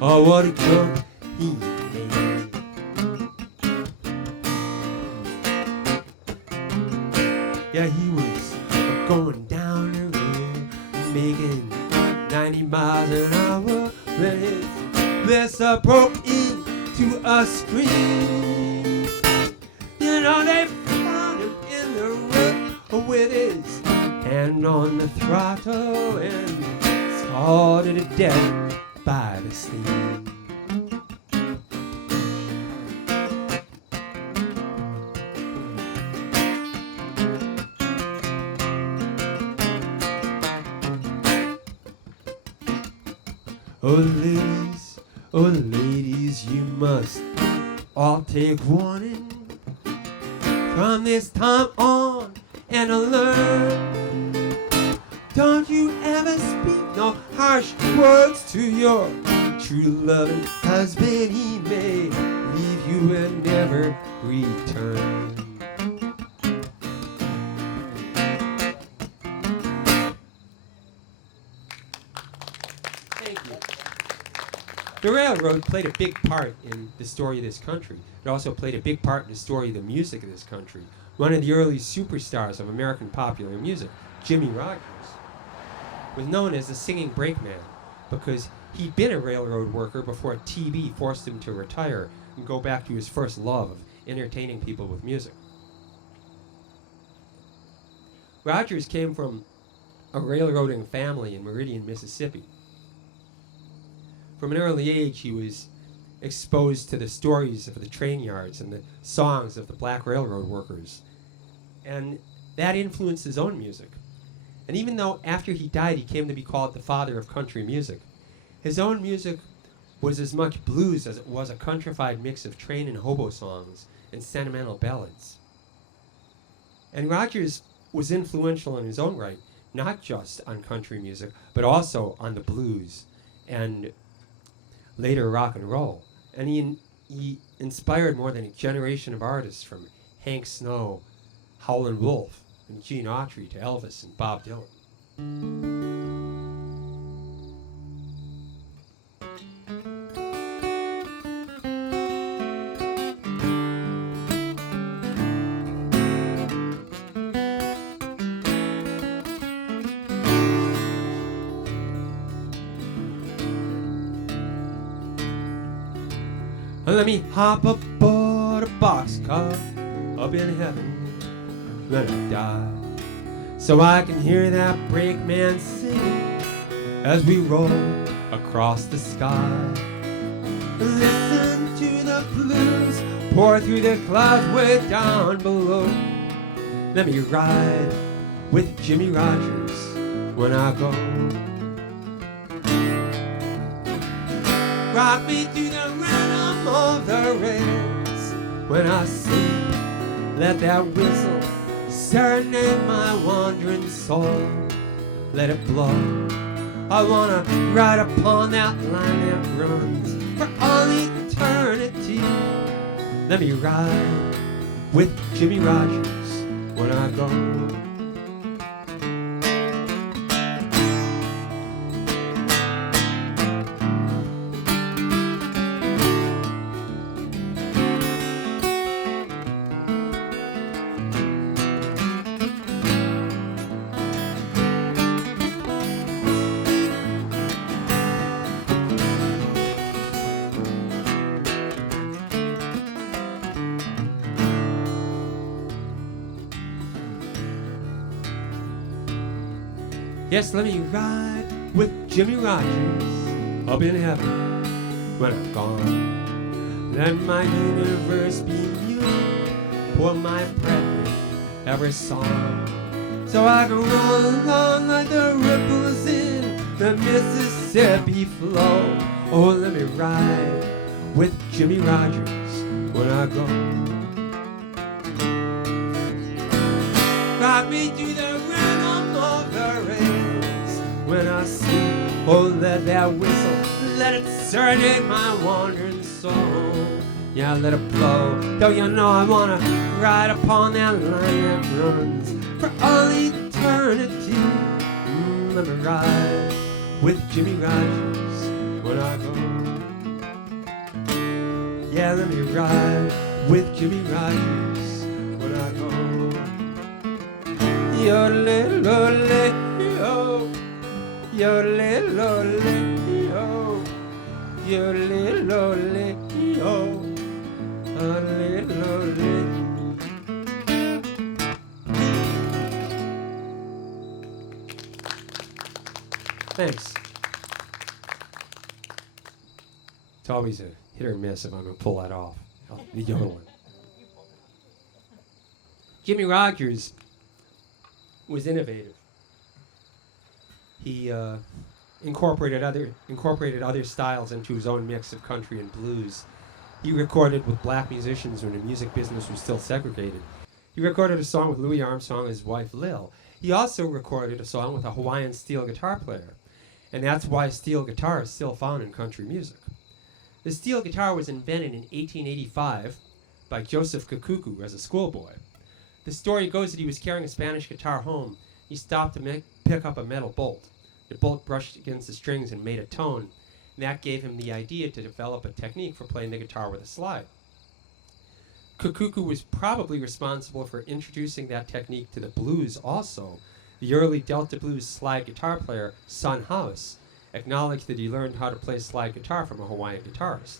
oh, what a jump he made. Yeah, he was going down the road, making 90 miles an hour, when his Melissa broke into a scream. You know, they found him in the room with his hand on the throttle and started to death by the steam. Oh ladies, you must all take warning from this time on and learn. Don't you ever speak no harsh words to your true loving husband. He may leave you and never return. Thank you. The railroad played a big part in the story of this country. It also played a big part in the story of the music of this country. One of the early superstars of American popular music, Jimmie Rogers, was known as the singing brakeman because he'd been a railroad worker before TB forced him to retire and go back to his first love of entertaining people with music. Rogers came from a railroading family in Meridian, Mississippi. From an early age, he was exposed to the stories of the train yards and the songs of the black railroad workers. And that influenced his own music. And even though after he died, he came to be called the father of country music, his own music was as much blues as it was a countrified mix of train and hobo songs and sentimental ballads. And Rogers was influential in his own right, not just on country music, but also on the blues and later rock and roll. And he inspired more than a generation of artists, from Hank Snow, Howlin' Wolf, and Gene Autry to Elvis and Bob Dylan. Let me hop aboard a boxcar up in heaven when I die, so I can hear that brakeman sing as we roll across the sky. Listen to the blues pour through the clouds way down below. Let me ride with Jimmie Rogers when I go. Rock me to the rhythm of the rails when I sleep. Let that whistle serenade my wandering soul. Let it blow. I wanna ride upon that line that runs for all eternity. Let me ride with Jimmie Rogers when I go. Yes, let me ride with Jimmie Rogers up in heaven when I'm gone. Let my universe be music, pour my breath in every song, so I can roll along like the ripples in the Mississippi flow. Oh, let me ride with Jimmie Rogers when I go. Rock me to the rhythm of the rails when I sleep. Oh, let that whistle, let it serenade my wandering soul. Yeah, let it blow. Don't you know I wanna ride upon that line that runs for all eternity. Let me ride with Jimmie Rogers when I go. Yeah, let me ride with Jimmie Rogers when I go. Yodelay-lolay-yo, yodelay-lolay-yo, Thanks. It's always a hit or miss if I'm going to pull that off. The yodeling. Jimmy Rogers was innovative. He incorporated other styles into his own mix of country and blues. He recorded with black musicians when the music business was still segregated. He recorded a song with Louis Armstrong and his wife Lil. He also recorded a song with a Hawaiian steel guitar player. And that's why steel guitar is still found in country music. The steel guitar was invented in 1885 by Joseph Kakuku as a schoolboy. The story goes that he was carrying a Spanish guitar home. He stopped to pick up a metal bolt. The bolt brushed against the strings and made a tone. And that gave him the idea to develop a technique for playing the guitar with a slide. Kakuku was probably responsible for introducing that technique to the blues also. The early Delta blues slide guitar player, Son House, acknowledged that he learned how to play slide guitar from a Hawaiian guitarist.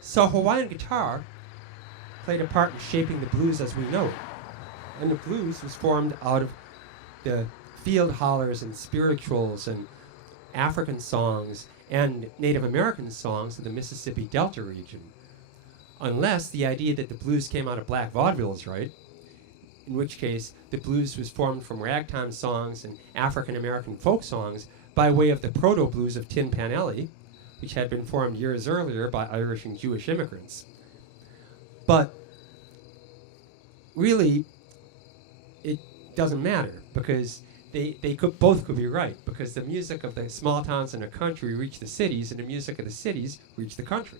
So Hawaiian guitar played a part in shaping the blues as we know it. And the blues was formed out of the field hollers and spirituals and African songs and Native American songs of the Mississippi Delta region. Unless the idea that the blues came out of black vaudeville is right, in which case the blues was formed from ragtime songs and African American folk songs by way of the proto-blues of Tin Pan Alley, which had been formed years earlier by Irish and Jewish immigrants. But really, it doesn't matter because both could be right, because the music of the small towns in the country reached the cities, and the music of the cities reached the country.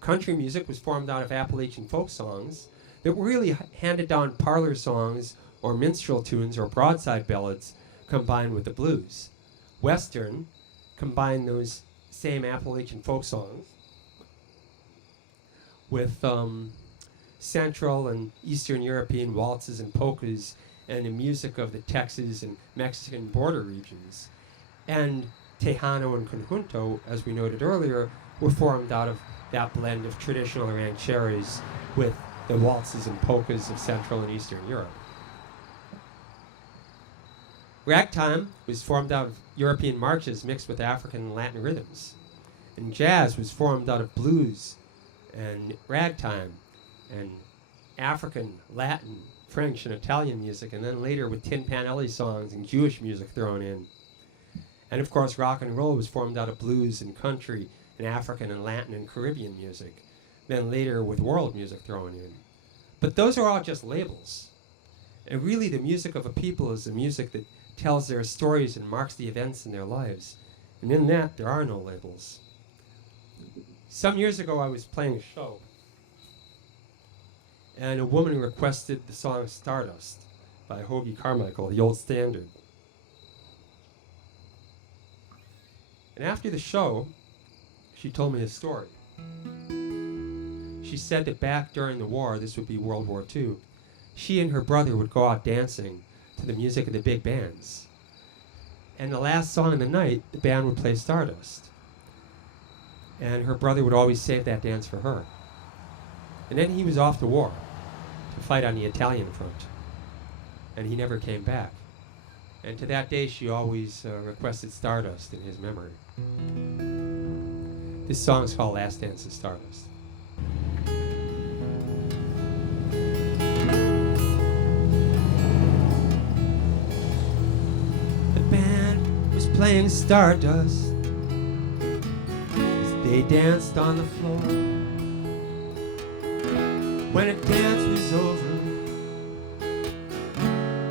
Country music was formed out of Appalachian folk songs that were really handed down parlor songs or minstrel tunes or broadside ballads combined with the blues. Western combined those same Appalachian folk songs with Central and Eastern European waltzes and polkas and the music of the Texas and Mexican border regions. And Tejano and Conjunto, as we noted earlier, were formed out of that blend of traditional rancheras with the waltzes and polkas of Central and Eastern Europe. Ragtime was formed out of European marches mixed with African and Latin rhythms. And jazz was formed out of blues and ragtime and African, Latin, French, and Italian music, and then later with Tin Pan Alley songs and Jewish music thrown in. And of course, rock and roll was formed out of blues and country and African and Latin and Caribbean music, then later with world music thrown in. But those are all just labels. And really the music of a people is the music that tells their stories and marks the events in their lives. And in that, there are no labels. Some years ago, I was playing a show, and a woman requested the song Stardust by Hoagie Carmichael, the old standard. And after the show, she told me a story. She said that back during the war, this would be World War II, she and her brother would go out dancing to the music of the big bands. And the last song of the night, the band would play Stardust. And her brother would always save that dance for her. And then he was off to war to fight on the Italian front. And he never came back. And to that day, she always requested Stardust in his memory. This song is called Last Dance of Stardust. The band was playing Stardust as they danced on the floor. When a dance was over,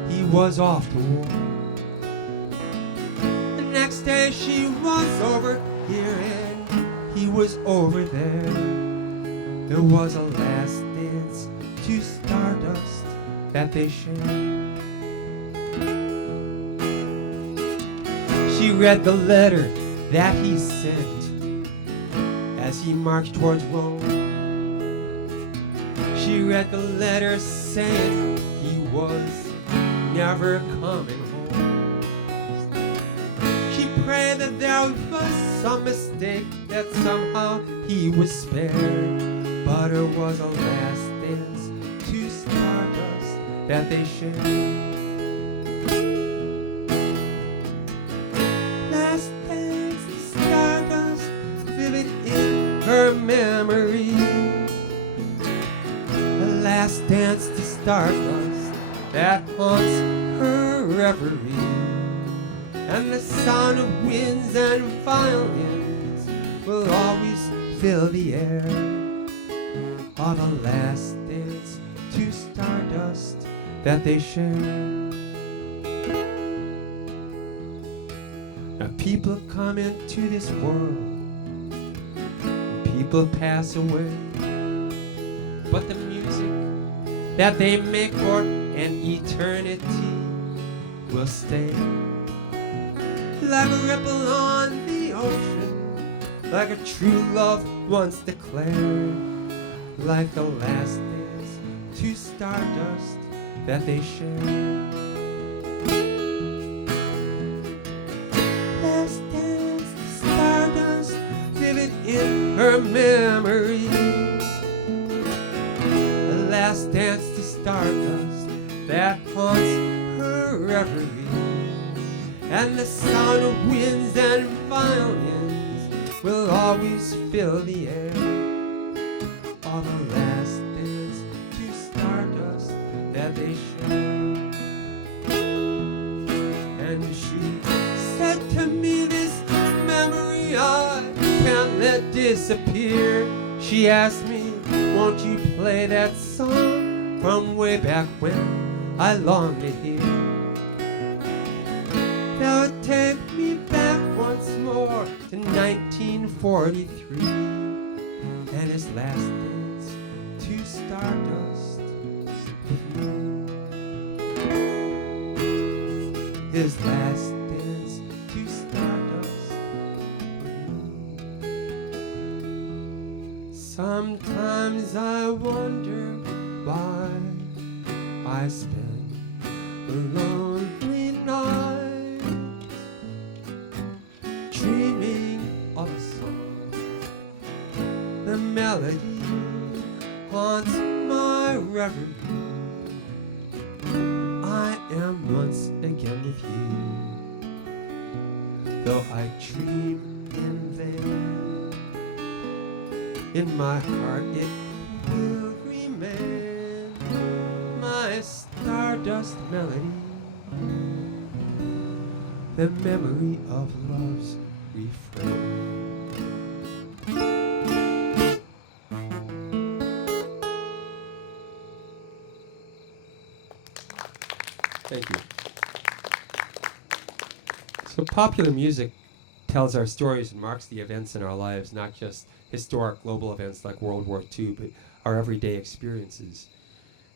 he was off to war. The next day she was over here and he was over there. There was a last dance to Stardust that they shared. She read the letter that he sent as he marched towards Rome. She read the letter saying he was never coming home. She prayed that there was some mistake that somehow he was spared. But it was a last dance to stardust that they shared. Last dance to stardust, vivid in her memory. The last dance to stardust that haunts her reverie. And the sound of winds and violins will always fill the air. Oh, the last dance to stardust that they share. Now people come into this world, people pass away, but the music that they make for an eternity will stay. Like a ripple on the ocean, like a true love once declared, like the last dance to stardust that they share. Last dance to stardust, vivid in her memory. The last dance to stardust that haunts her reverie. And the sound of winds and violins will always fill the air. Oh, the last dance to stardust that they share. And she said to me, this memory I can't let disappear. She asked me, won't you play that song from way back when I long to hear? That would take me back once more to 1943 and his last dance to stardust with me. His last dance to stardust with me. Sometimes I wonder why I spend a lonely night dreaming of a song. The melody haunts my reverie. I am once again with you, though I dream in vain. In my heart it will remain, my stardust melody, the memory of love's refrain. Thank you. So popular music tells our stories and marks the events in our lives, not just historic global events like World War II, but our everyday experiences.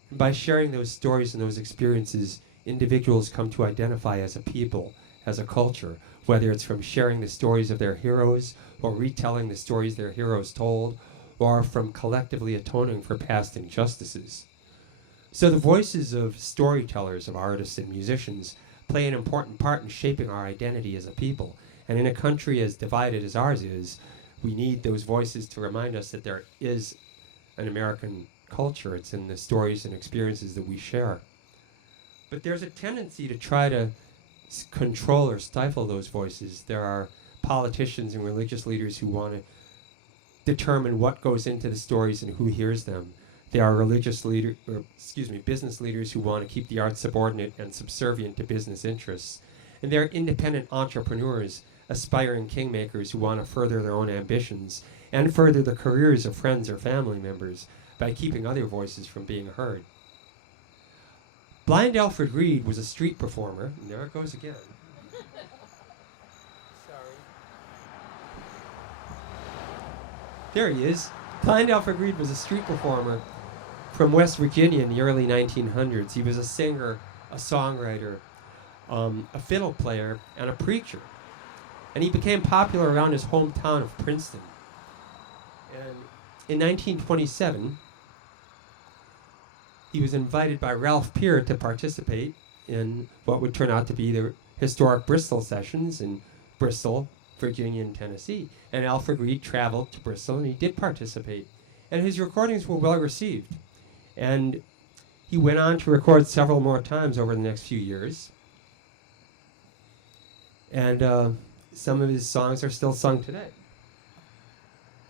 And by sharing those stories and those experiences, individuals come to identify as a people, as a culture, whether it's from sharing the stories of their heroes or retelling the stories their heroes told, or from collectively atoning for past injustices. So the voices of storytellers, of artists and musicians, play an important part in shaping our identity as a people. And in a country as divided as ours is, we need those voices to remind us that there is an American culture. It's in the stories and experiences that we share. But there's a tendency to try to control or stifle those voices. There are politicians and religious leaders who want to determine what goes into the stories and who hears them. There are business leaders who want to keep the arts subordinate and subservient to business interests. And there are independent entrepreneurs, aspiring kingmakers who want to further their own ambitions and further the careers of friends or family members by keeping other voices from being heard. Blind Alfred Reed was a street performer, and there it goes again. Sorry. There he is. Blind Alfred Reed was a street performer from West Virginia in the early 1900s. He was a singer, a songwriter, a fiddle player, and a preacher. And he became popular around his hometown of Princeton. And in 1927, he was invited by Ralph Peer to participate in what would turn out to be the historic Bristol sessions in Bristol, Virginia, and Tennessee. And Alfred Reed traveled to Bristol, and he did participate. And his recordings were well received. And he went on to record several more times over the next few years. And some of his songs are still sung today.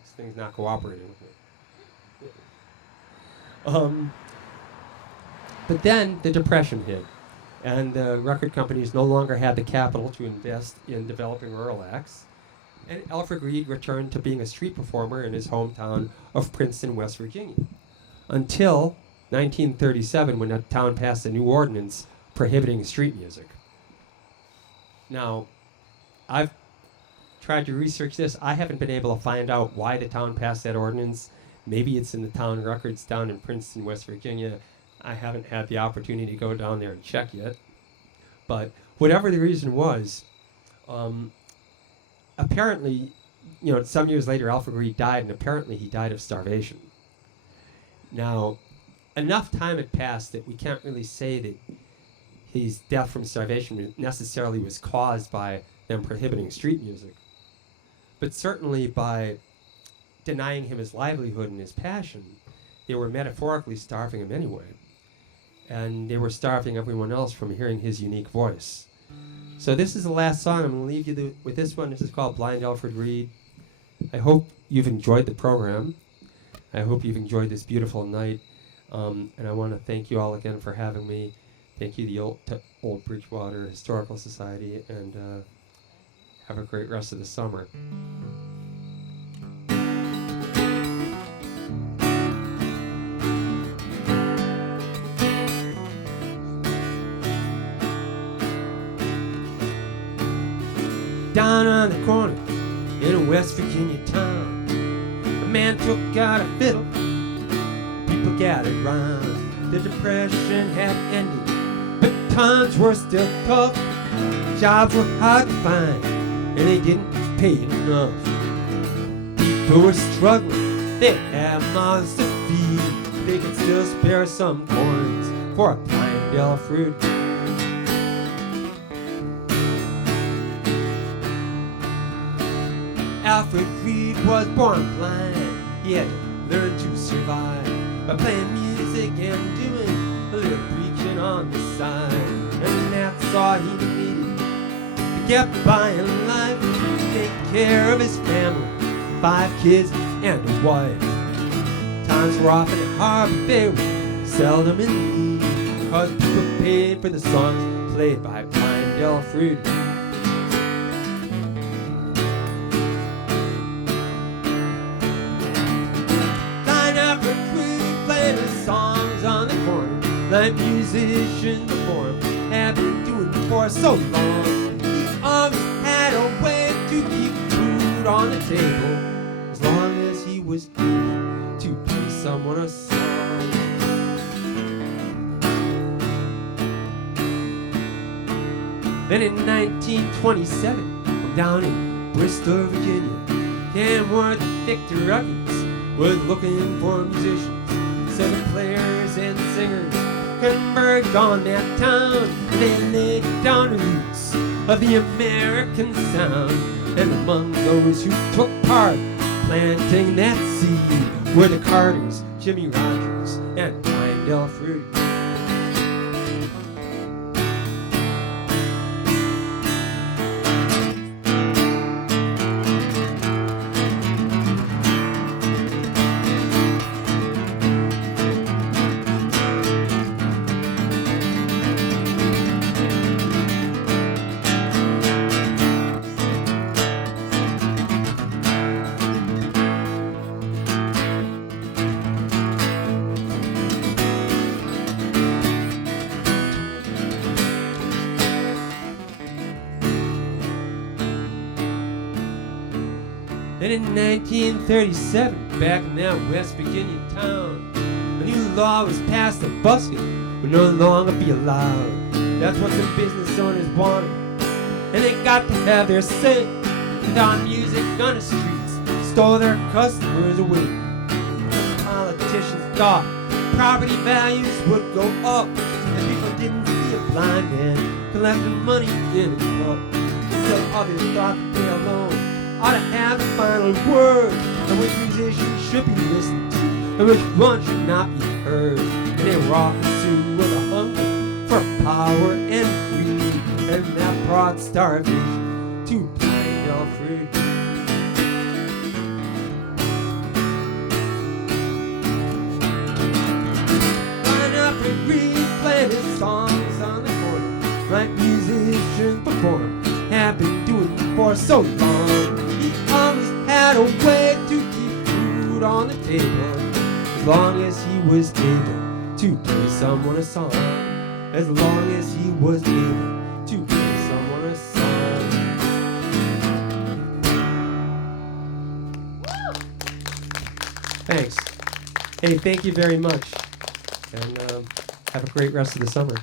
This thing's not cooperating with me. But then the Depression hit, and the record companies no longer had the capital to invest in developing rural acts, and Alfred Reed returned to being a street performer in his hometown of Princeton, West Virginia, until 1937, when the town passed a new ordinance prohibiting street music. Now, I've tried to research this. I haven't been able to find out why the town passed that ordinance. Maybe it's in the town records down in Princeton, West Virginia. I haven't had the opportunity to go down there and check yet. But whatever the reason was, apparently, some years later, Alfred Reed died, and apparently he died of starvation. Now, enough time had passed that we can't really say that his death from starvation necessarily was caused by them prohibiting street music, but certainly by denying him his livelihood and his passion, they were metaphorically starving him anyway. And they were starving everyone else from hearing his unique voice. So this is the last song. I'm going to leave you with this one. This is called Blind Alfred Reed. I hope you've enjoyed the program. I hope you've enjoyed this beautiful night. And I want to thank you all again for having me. Thank you, the Old Bridgewater Historical Society, and have a great rest of the summer. Down on the corner in a West Virginia town, a man took out a fiddle, people gathered round. The Depression had ended, but times were still tough. Jobs were hard to find, and they didn't pay enough. People were struggling, they had mouths to feed. They could still spare some coins for a blind Alfred. Alfred Reed was born blind. He had to learn to survive by playing music and doing a little preaching on the side. And that's all he needed to get by in life, to take care of his family, 5 kids and a wife. Times were often hard, but they were seldom in need, because people paid for the songs played by blind Alfred. Like musicians before him have been doing for so long. He always had a way to keep food on the table, as long as he was able to play someone a song. Then in 1927, down in Bristol, Virginia, came word that Victor Ruggins was looking for musicians. So the players and singers converged on that town, and they laid down the roots of the American sound. And among those who took part planting that seed were the Carters, Jimmy Rogers, and blind Alfred. Then in 1937, back in that West Virginia town, a new law was passed that busking would no longer be allowed. That's what the business owners wanted, and they got to have their say. Without music on the streets, stole their customers away. The politicians thought property values would go up, and people didn't see a blind man collecting money in a club. But others thought that they alone ought to have the final word, and which musicians should be listened to, and which one should not be heard. And they were all consumed with a hunger for power and greed, and that brought starvation to blind Alfred. Blind Alfred Reed played his songs on the corner like musicians before him have been doing for so long. He always had a way to keep food on the table, as long as he was able to play someone a song. As long as he was able to play someone a song. Thanks. Hey, thank you very much. And have a great rest of the summer.